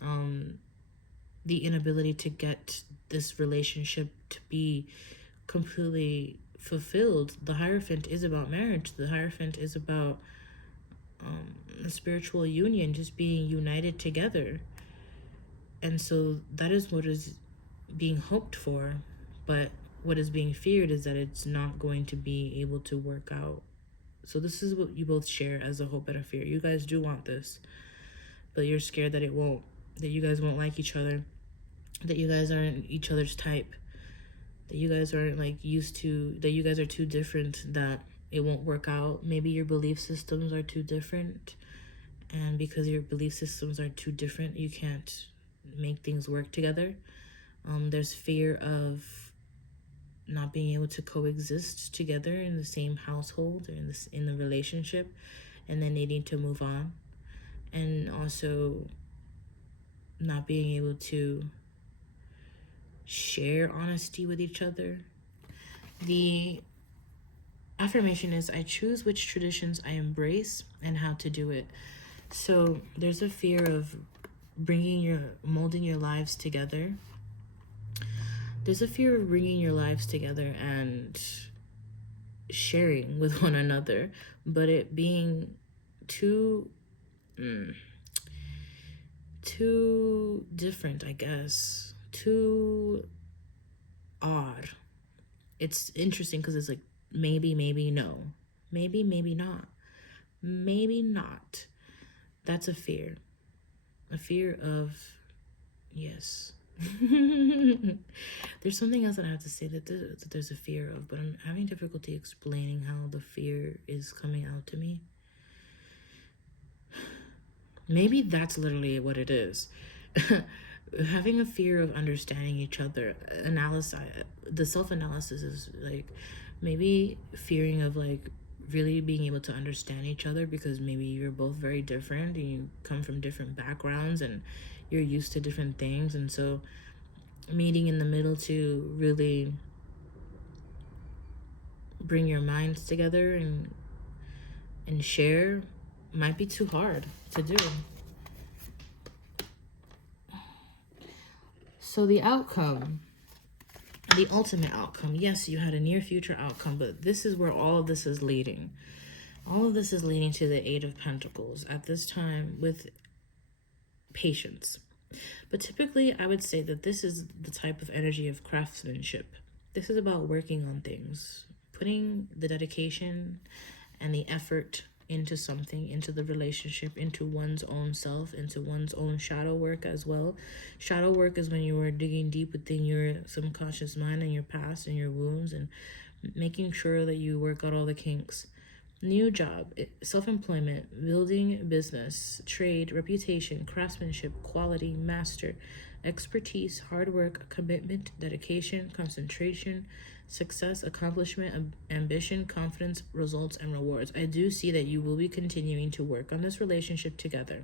the inability to get this relationship to be completely fulfilled. The Hierophant is about marriage. The Hierophant is about a spiritual union, just being united together. And so that is what is being hoped for. But what is being feared is that it's not going to be able to work out. So this is what you both share as a hope and a fear. You guys do want this, but you're scared that it won't, that you guys won't like each other, that you guys aren't each other's type, that you guys aren't like used to, that you guys are too different, that it won't work out. Maybe your belief systems are too different, and because your belief systems are too different, you can't make things work together. There's fear of not being able to coexist together in the same household or in the relationship, and then needing to move on, and also not being able to share honesty with each other. The affirmation is, I choose which traditions I embrace and how to do it. So there's a fear of molding your lives together. There's a fear of bringing your lives together and sharing with one another, but it being too different, I guess. Too odd. It's interesting because it's like maybe no. Maybe not. Maybe not. That's a fear. A fear of, yes, There's something else that I have to say that there's a fear of, but I'm having difficulty explaining how the fear is coming out to me. Maybe that's literally what it is. Having a fear of understanding each other. The self-analysis is like maybe fearing of like really being able to understand each other, because maybe you're both very different and you come from different backgrounds and you're used to different things, and so meeting in the middle to really bring your minds together and share might be too hard to do. So the outcome, the ultimate outcome, yes, you had a near future outcome, but this is where all of this is leading. All of this is leading to the Eight of Pentacles at this time with patience. But typically, I would say that this is the type of energy of craftsmanship. This is about working on things, putting the dedication and the effort into something, into the relationship, into one's own self, into one's own shadow work as well. Shadow work is when you are digging deep within your subconscious mind and your past and your wounds and making sure that you work out all the kinks. New job, self-employment, building business, trade, reputation, craftsmanship, quality, master, expertise, hard work, commitment, dedication, concentration, success, accomplishment, ambition, confidence, results, and rewards. I do see that you will be continuing to work on this relationship together.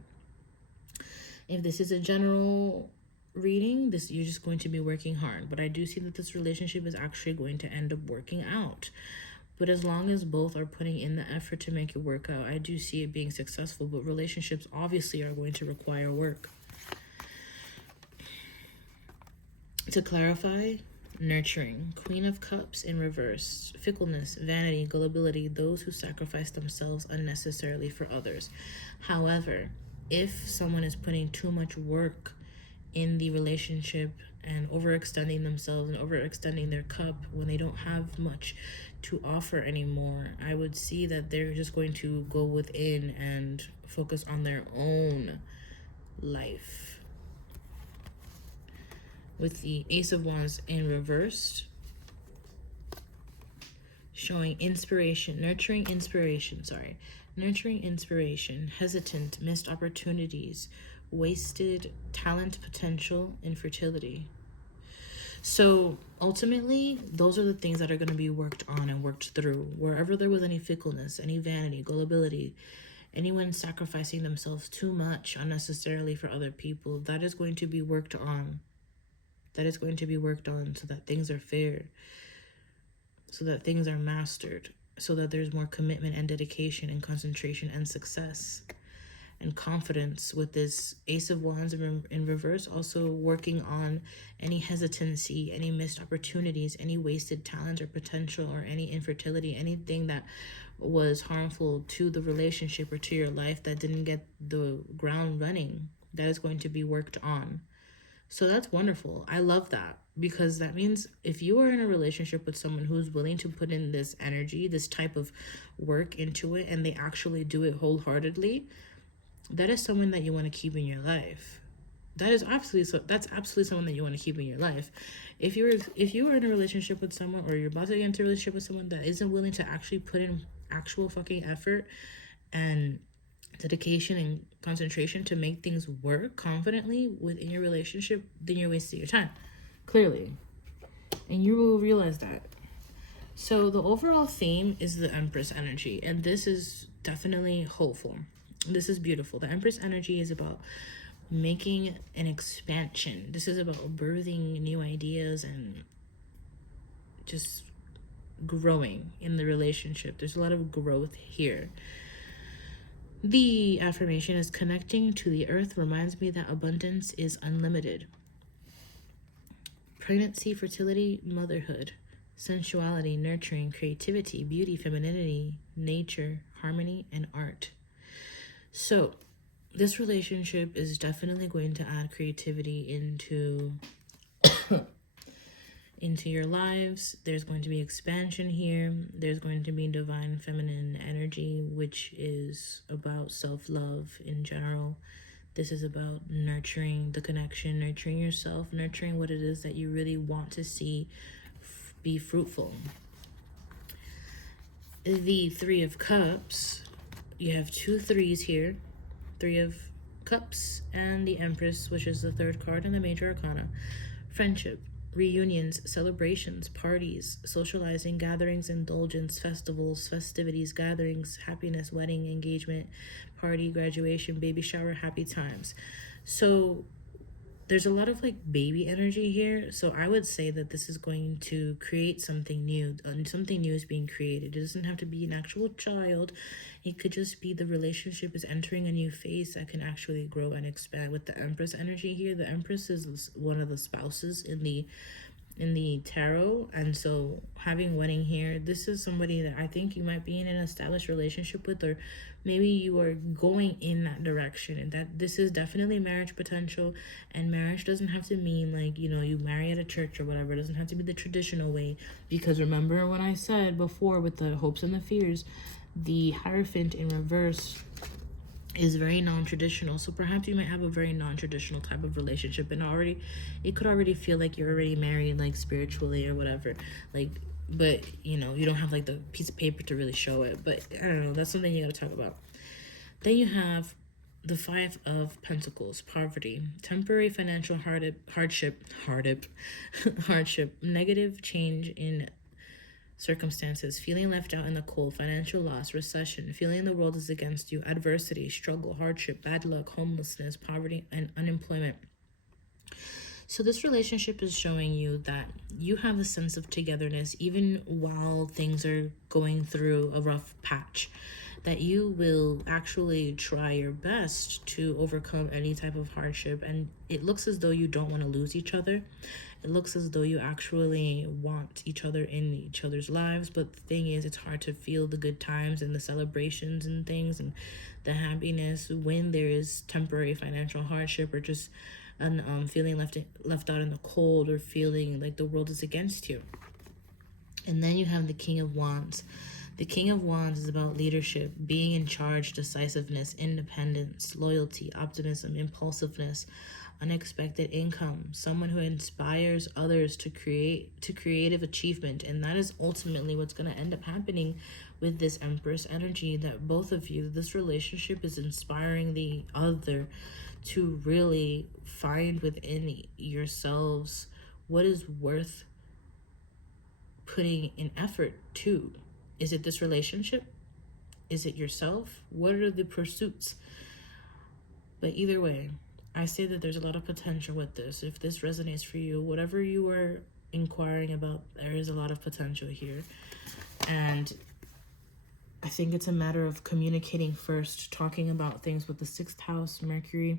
If this is a general reading, this you're just going to be working hard, but I do see that this relationship is actually going to end up working out. But as long as both are putting in the effort to make it work out, I do see it being successful. But relationships obviously are going to require work. To clarify, nurturing, Queen of Cups in reverse, fickleness, vanity, gullibility, those who sacrifice themselves unnecessarily for others. However, if someone is putting too much work in the relationship and overextending themselves and overextending their cup when they don't have much to offer anymore, I would see that they're just going to go within and focus on their own life. With the Ace of Wands in reversed, showing inspiration, nurturing inspiration, hesitant, missed opportunities, wasted talent, potential, infertility. So ultimately, those are the things that are going to be worked on and worked through. Wherever there was any fickleness, any vanity, gullibility, anyone sacrificing themselves too much unnecessarily for other people, that is going to be worked on. That is going to be worked on so that things are fair, so that things are mastered, so that there's more commitment and dedication and concentration and success and confidence. With this Ace of Wands in reverse, also working on any hesitancy, any missed opportunities, any wasted talent or potential, or any infertility, anything that was harmful to the relationship or to your life that didn't get the ground running. That is going to be worked on. So that's wonderful. I love that, because that means if you are in a relationship with someone who's willing to put in this energy, this type of work into it, and they actually do it wholeheartedly, that is someone that you want to keep in your life. That's absolutely someone that you want to keep in your life. If you are in a relationship with someone, or you're about to get into a relationship with someone that isn't willing to actually put in actual fucking effort and dedication and concentration to make things work confidently within your relationship, then you're wasting your time, clearly, and you will realize that. So the overall theme is the Empress energy, and this is definitely hopeful. This is beautiful. The Empress energy is about making an expansion. This is about birthing new ideas and just growing in the relationship. There's a lot of growth here. The affirmation is connecting to the earth reminds me that abundance is unlimited. Pregnancy, fertility, motherhood, sensuality, nurturing, creativity, beauty, femininity, nature, harmony, and art. So this relationship is definitely going to add creativity into your lives. There's going to be expansion here. There's going to be divine feminine energy, which is about self-love in general. This is about nurturing the connection, nurturing yourself, nurturing what it is that you really want to see be fruitful. The Three of Cups, you have 2 threes here. Three of Cups and the Empress, which is the third card in the Major Arcana. Friendship, reunions, celebrations, parties, socializing, gatherings, indulgence, festivals, festivities, gatherings, happiness, wedding, engagement, party, graduation, baby shower, happy times. So there's a lot of like baby energy here. So I would say that this is going to create something new, and something new is being created. It doesn't have to be an actual child. It could just be the relationship is entering a new phase that can actually grow and expand. With the Empress energy here, the Empress is one of the spouses in the tarot, and so having wedding here, this is somebody that I think you might be in an established relationship with, or maybe you are going in that direction, and that this is definitely marriage potential. And marriage doesn't have to mean like, you know, you marry at a church or whatever. It doesn't have to be the traditional way, because remember what I said before with the hopes and the fears, the Hierophant in reverse is very non-traditional. So perhaps you might have a very non-traditional type of relationship, and already it could already feel like you're already married, like spiritually or whatever, like, but you know, you don't have like the piece of paper to really show it. But I don't know, that's something you got to talk about. Then you have the Five of Pentacles, poverty, temporary financial hardship, hardship, negative change in circumstances, feeling left out in the cold, financial loss, recession, feeling the world is against you, adversity, struggle, hardship, bad luck, homelessness, poverty, and unemployment. So this relationship is showing you that you have a sense of togetherness even while things are going through a rough patch, that you will actually try your best to overcome any type of hardship. And it looks as though you don't want to lose each other. It looks as though you actually want each other in each other's lives. But the thing is, it's hard to feel the good times and the celebrations and things and the happiness when there is temporary financial hardship, or just feeling left out in the cold, or feeling like the world is against you. And then you have the King of Wands. The King of Wands is about leadership, being in charge, decisiveness, independence, loyalty, optimism, impulsiveness, unexpected income, someone who inspires others to creative achievement. And that is ultimately what's going to end up happening with this Empress energy, that both of you, this relationship is inspiring the other to really find within yourselves what is worth putting in effort to. Is it this relationship? Is it yourself? What are the pursuits? But either way, I say that there's a lot of potential with this. If this resonates for you, whatever you are inquiring about, there is a lot of potential here. And I think it's a matter of communicating first, talking about things with the 6th house, Mercury,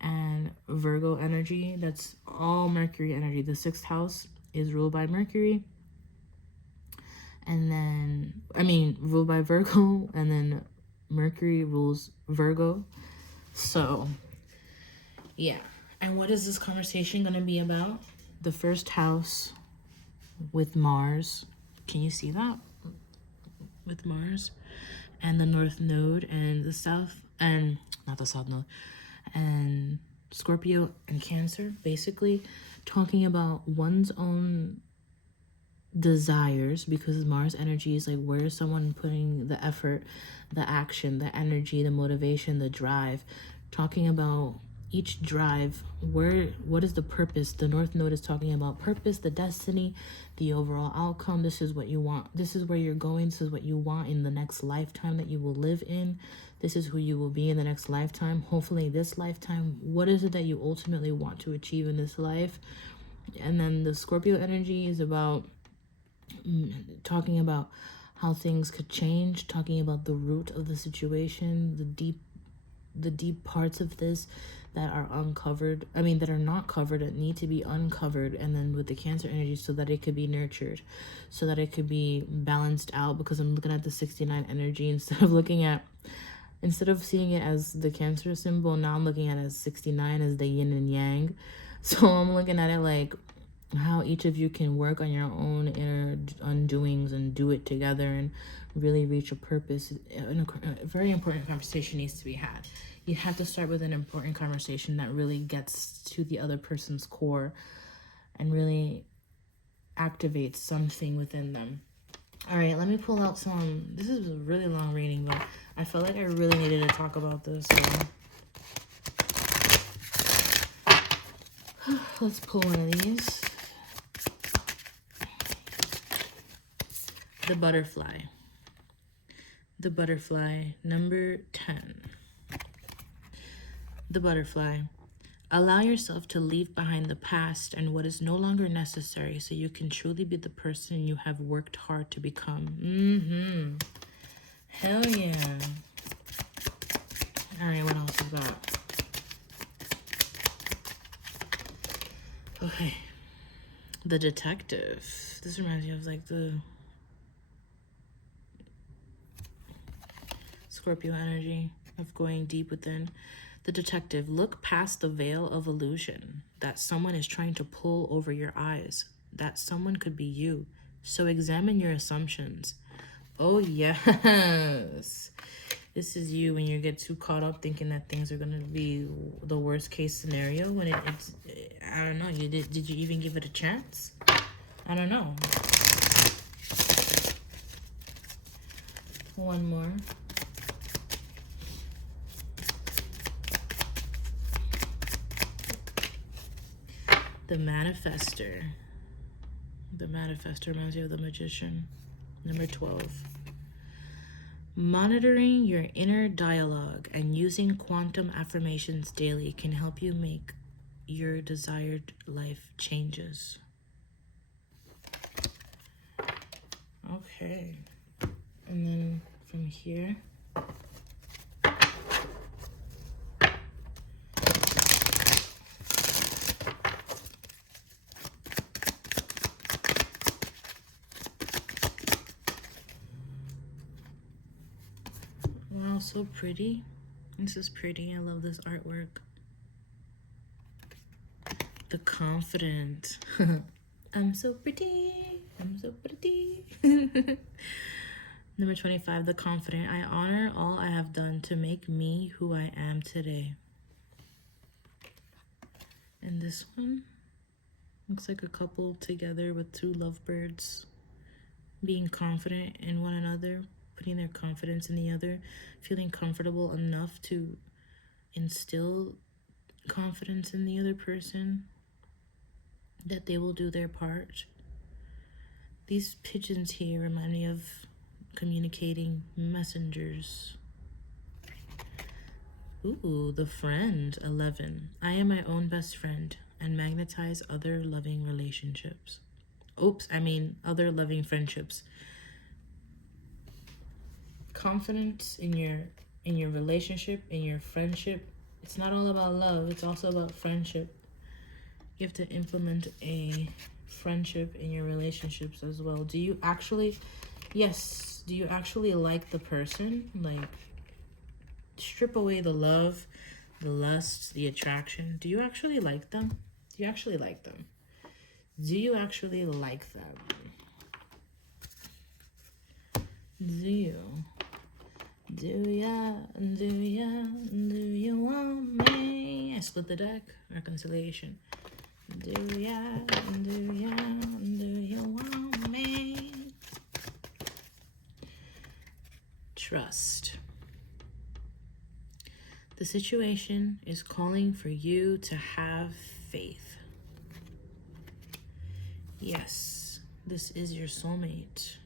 and Virgo energy. That's all Mercury energy. The 6th house is ruled by Mercury. And then, ruled by Virgo, and then Mercury rules Virgo. So, yeah. And what is this conversation going to be about? The 1st house with Mars. Can you see that? With Mars. And the North Node, and the South, and not the South Node, and Scorpio and Cancer. Basically talking about one's own desires, because Mars energy is like, where is someone putting the effort, the action, the energy, the motivation, the drive. Talking about each drive, what is the purpose? The North Node is talking about purpose, the destiny, the overall outcome. This is what you want. This is where you're going. This is what you want in the next lifetime that you will live in. This is who you will be in the next lifetime. Hopefully this lifetime. What is it that you ultimately want to achieve in this life? And then the Scorpio energy is about talking about how things could change, talking about the root of the situation, the deep parts of this that are uncovered, that are not covered, that need to be uncovered. And then with the Cancer energy, so that it could be nurtured, so that it could be balanced out. Because I'm looking at the 69 energy instead of seeing it as the Cancer symbol, now I'm looking at it as 69 as the yin and yang. So I'm looking at it like how each of you can work on your own inner undoings and do it together, and really reach a purpose, a very important conversation needs to be had. You have to start with an important conversation that really gets to the other person's core and really activates something within them. All right, let me pull out some. This is a really long reading, but I felt like I really needed to talk about this. So let's pull one of these. The butterfly. The butterfly, number 10. The butterfly. Allow yourself to leave behind the past and what is no longer necessary so you can truly be the person you have worked hard to become. Hell yeah. All right, what else is that? Okay. The detective. This reminds me of like the Scorpio energy of going deep within. The detective, look past the veil of illusion that someone is trying to pull over your eyes. That someone could be you. So examine your assumptions. Oh, yes. This is you when you get too caught up thinking that things are going to be the worst case scenario. When it's, I don't know, did you even give it a chance? I don't know. One more. The manifester. The manifester reminds you of the magician. Number 12. Monitoring your inner dialogue and using quantum affirmations daily can help you make your desired life changes. Okay. And then from here. Wow, so pretty. This is pretty. I love this artwork. The confident. I'm so pretty. I'm so pretty. Number 25, the confident. I honor all I have done to make me who I am today. And this one looks like a couple together with two lovebirds, being confident in one another, putting their confidence in the other, feeling comfortable enough to instill confidence in the other person, that they will do their part. These pigeons here remind me of communicating messengers. Ooh, the friend, 11. I am my own best friend and magnetize other loving relationships. Other loving friendships. Confidence in your relationship, in your friendship. It's not all about love, it's also about friendship. You have to implement a friendship in your relationships as well. Do you actually like the person? Like, strip away the love, the lust, the attraction. Do you actually like them? Do you actually like them? Do you actually like them? Do you? Do you want me? I split the deck. Reconciliation. Do you want me? Trust. The situation is calling for you to have faith. Yes, this is your soulmate.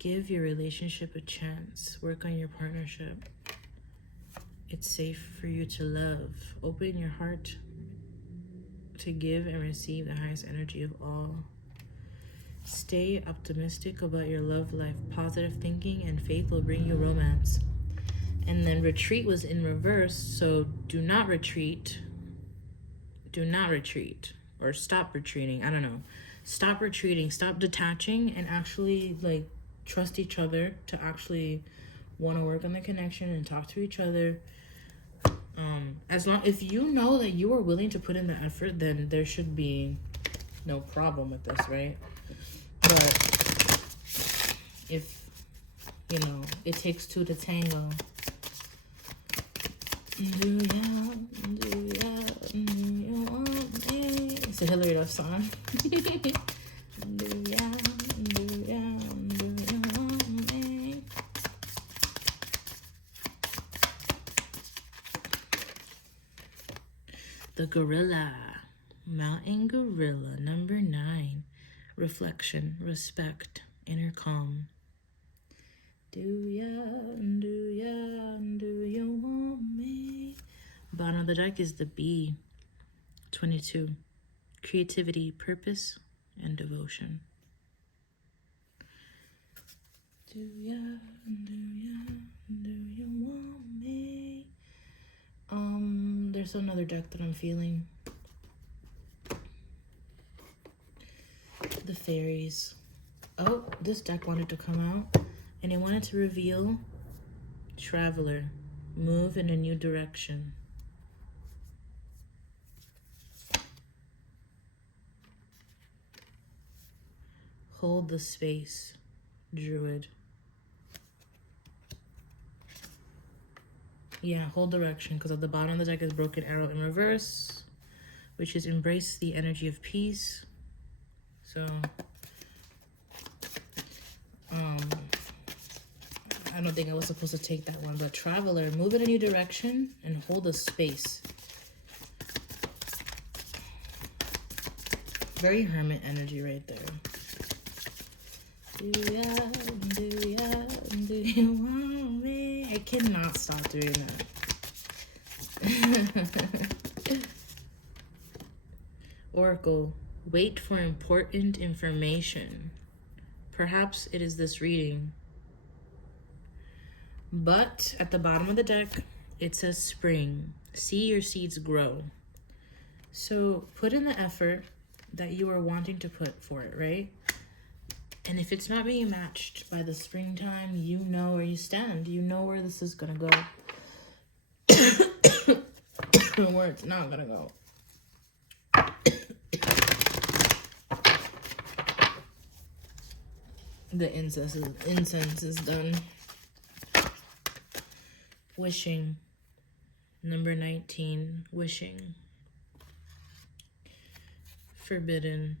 Give your relationship a chance. Work on your partnership. It's safe for you to love. Open your heart to give and receive the highest energy of all. Stay optimistic about your love life. Positive thinking and faith will bring you romance. And then retreat was in reverse, so do not retreat. Do not retreat. Or stop retreating. I don't know. Stop retreating. Stop detaching and actually, like, trust each other to actually want to work on the connection and talk to each other. If you know that you are willing to put in the effort, then there should be no problem with this, right? But if, you know, it takes two to tango. It's a Hillary Duff song. The gorilla, mountain gorilla, number 9, reflection, respect, inner calm. Do ya want me? Bottom of the deck is the B, 22, creativity, purpose, and devotion. Do ya want me? There's another deck that I'm feeling. The fairies. Oh, this deck wanted to come out, and it wanted to reveal traveler, move in a new direction. Hold the space, druid. Yeah, hold direction, because at the bottom of the deck is broken arrow in reverse, which is embrace the energy of peace. So, I don't think I was supposed to take that one, but traveler, move in a new direction and hold a space. Very hermit energy right there. Do you want me? I cannot stop doing that. Oracle, wait for important information. Perhaps it is this reading. But at the bottom of the deck, it says spring. See your seeds grow. So put in the effort that you are wanting to put for it, right? And if it's not being matched by the springtime, you know where you stand. You know where this is going to go. And where it's not going to go. The incense is done. Wishing. Number 19. Wishing. Forbidden.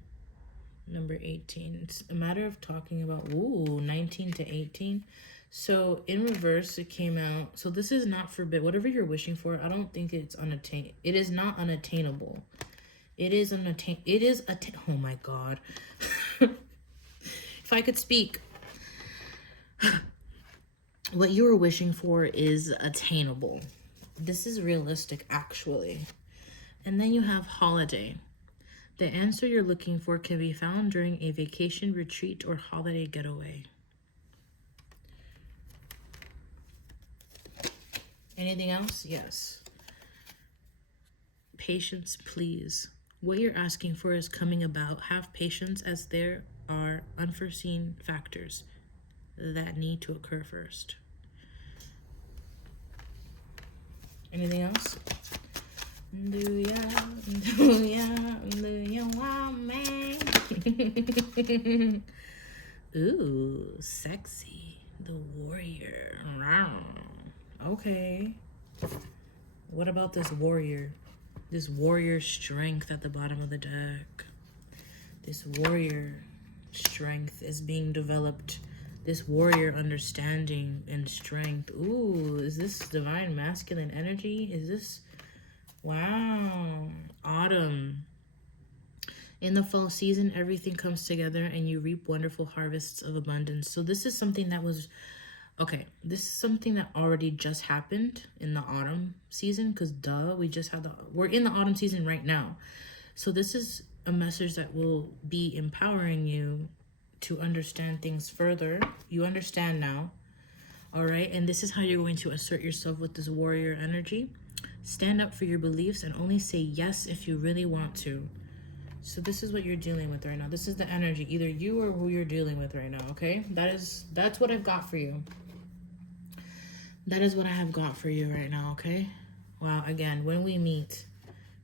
Number 18. It's a matter of talking about, 19 to 18. So in reverse, it came out. So this is not forbid. Whatever you're wishing for, I don't think it's unattainable. It is not unattainable. It is oh my God. If I could speak. What you were wishing for is attainable. This is realistic, actually. And then you have holiday. The answer you're looking for can be found during a vacation, retreat, or holiday getaway. Anything else? Yes. Patience, please. What you're asking for is coming about. Have patience, as there are unforeseen factors that need to occur first. Anything else? Do you want me? Ooh, sexy. The warrior. Okay. What about this warrior? This warrior strength at the bottom of the deck. This warrior strength is being developed. This warrior understanding and strength. Ooh, is this divine masculine energy? Is this... Wow. Autumn. In the fall season, everything comes together and you reap wonderful harvests of abundance. So this is something that was... Okay, this is something that already just happened in the autumn season, because we're in the autumn season right now. So this is a message that will be empowering you to understand things further. You understand now, all right? And this is how you're going to assert yourself with this warrior energy. Stand up for your beliefs and only say yes if you really want to. So this is what you're dealing with right now. This is the energy, either you or who you're dealing with right now, okay? That's what I've got for you. That is what I have got for you right now, okay? Wow, again, when we meet,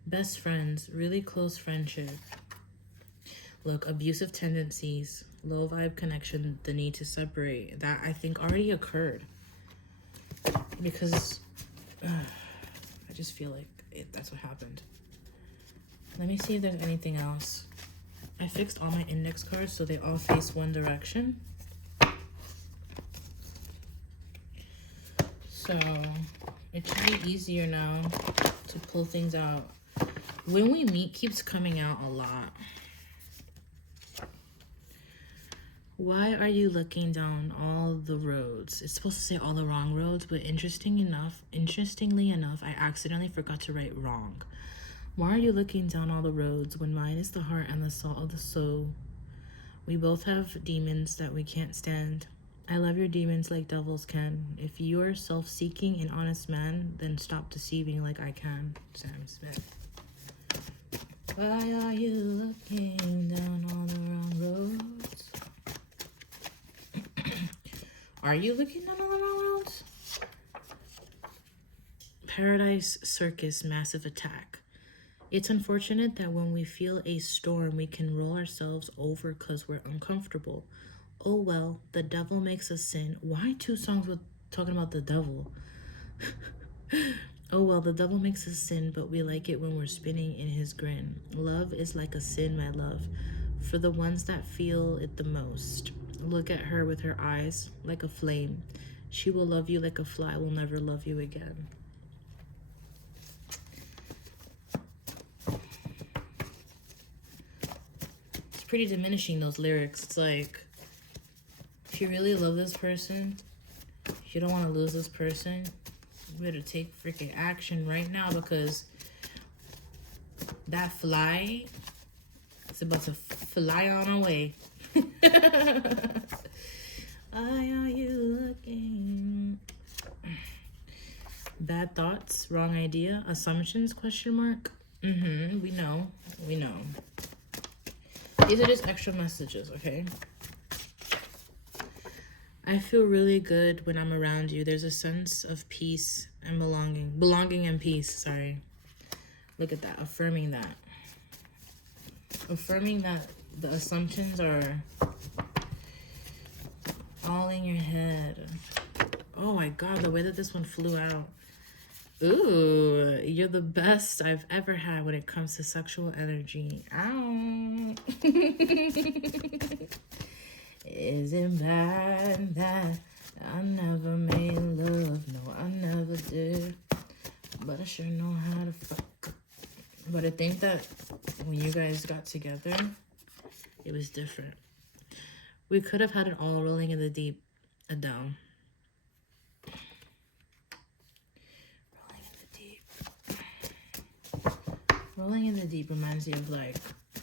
best friends, really close friendship. Look, abusive tendencies, low vibe connection, the need to separate. That I think already occurred. Because I just feel like that's what happened. Let me see if there's anything else. I fixed all my index cards so they all face one direction. So it should be easier now to pull things out. When we meet keeps coming out a lot. Why are you looking down all the roads? It's supposed to say all the wrong roads, but interestingly enough, I accidentally forgot to write wrong. Why are you looking down all the roads when mine is the heart and the salt of the soul? We both have demons that we can't stand. I love your demons like devils can. If you are self-seeking and honest man, then stop deceiving like I can. Sam Smith. Why are you looking down all the wrong roads? Are you looking down all the wrong roads? Paradise Circus Massive Attack. It's unfortunate that when we feel a storm, we can roll ourselves over because we're uncomfortable. Oh well, the devil makes us sin. Why 2 songs with talking about the devil? Oh well, the devil makes us sin, but we like it when we're spinning in his grin. Love is like a sin, my love, for the ones that feel it the most. Look at her with her eyes like a flame. She will love you like a fly will never love you again. It's pretty diminishing, those lyrics. It's like, if you really love this person, if you don't want to lose this person, you better take freaking action right now, because that fly is about to fly on away. Why are you looking? Bad thoughts, wrong idea, assumptions, question mark. We know. These are just extra messages, okay? I feel really good when I'm around you. There's a sense of peace and belonging. Belonging and peace, sorry. Look at that, affirming that. Affirming that the assumptions are all in your head. Oh my God, the way that this one flew out. Ooh, you're the best I've ever had when it comes to sexual energy. Ow. Is it bad that I never made love? No, I never did. But I sure know how to fuck. But I think that when you guys got together, it was different. We could have had it all rolling in the deep. Adele. Rolling in the deep reminds you of like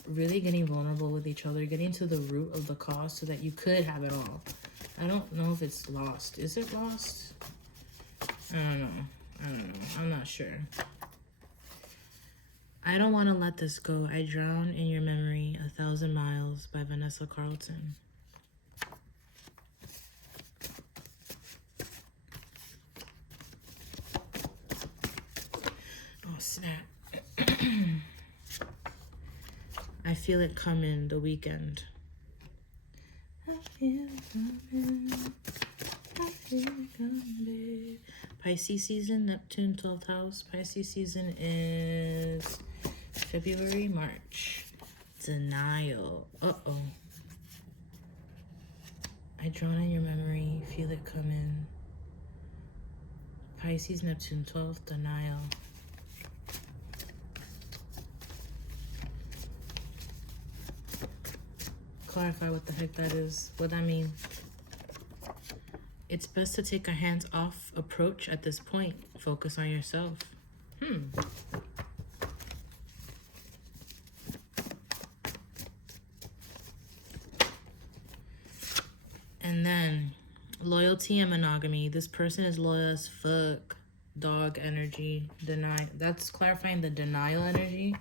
really getting vulnerable with each other, getting to the root of the cause so that you could have it all. I don't know if it's lost. Is it lost? I don't know. I'm not sure. I don't want to let this go. I drown in your memory. 1,000 Miles by Vanessa Carlton. Oh, snap. I feel it coming, The Weekend. I feel it coming. I feel it coming. Pisces season, Neptune, 12th house. Pisces season is February, March. Denial. Uh-oh. I drown in your memory. Feel it coming. Pisces, Neptune, 12th, denial. Clarify what the heck that is. What that mean? It's best to take a hands-off approach at this point. Focus on yourself. And then loyalty and monogamy. This person is loyal as fuck. Dog energy. Deny. That's clarifying the denial energy.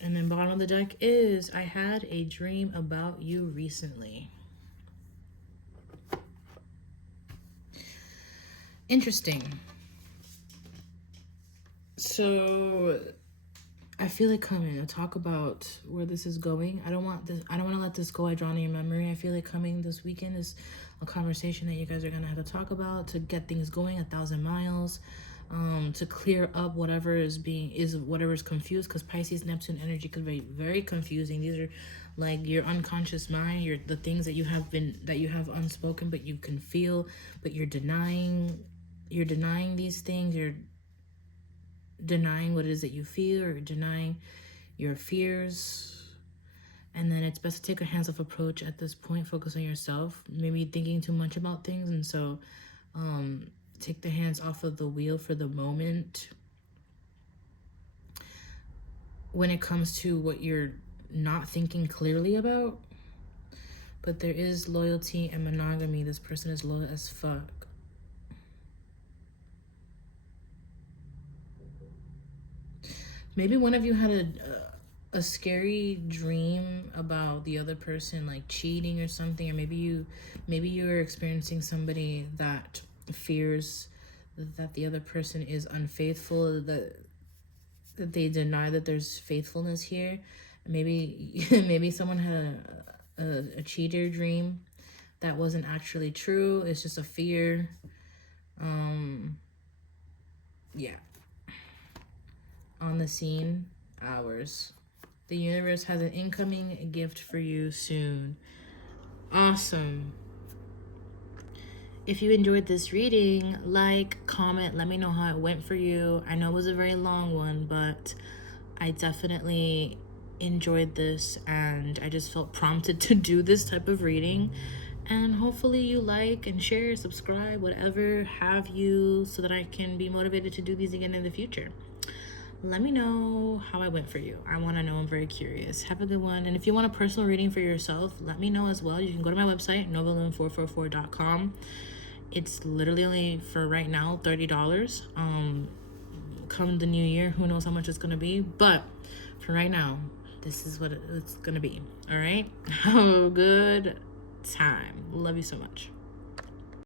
And then bottom of the deck is, I had a dream about you recently. Interesting. So I feel it coming. To talk about where this is going. I don't want to let this go. I draw in your memory. I feel like coming this weekend is a conversation that you guys are gonna have to talk about to get things going 1,000 miles. To clear up whatever's confused, because Pisces Neptune energy could be very confusing. These are like your unconscious mind, the things that you have unspoken, but you can feel, but you're denying these things. You're denying what it is that you feel, or denying your fears. And then it's best to take a hands-off approach at this point. Focus on yourself. Maybe thinking too much about things, and so take the hands off of the wheel for the moment when it comes to what you're not thinking clearly about. But there is loyalty and monogamy. This person is loyal as fuck. Maybe one of you had a scary dream about the other person like cheating or something, or maybe you're experiencing somebody that fears that the other person is unfaithful, that they deny that there's faithfulness here. Maybe maybe someone had a cheater dream that wasn't actually true. It's just a fear. Yeah. On the scene, hours. The universe has an incoming gift for you soon. Awesome. If you enjoyed this reading, like, comment, let me know how it went for you. I know it was a very long one, but I definitely enjoyed this, and I just felt prompted to do this type of reading. And hopefully you like and share, subscribe, whatever have you, so that I can be motivated to do these again in the future. Let me know how it went for you. I want to know. I'm very curious. Have a good one. And if you want a personal reading for yourself, let me know as well. You can go to my website, novalune444.com. It's literally only, for right now, $30. Come the new year, who knows how much it's going to be. But for right now, this is what it's going to be. All right? Have a good time. Love you so much.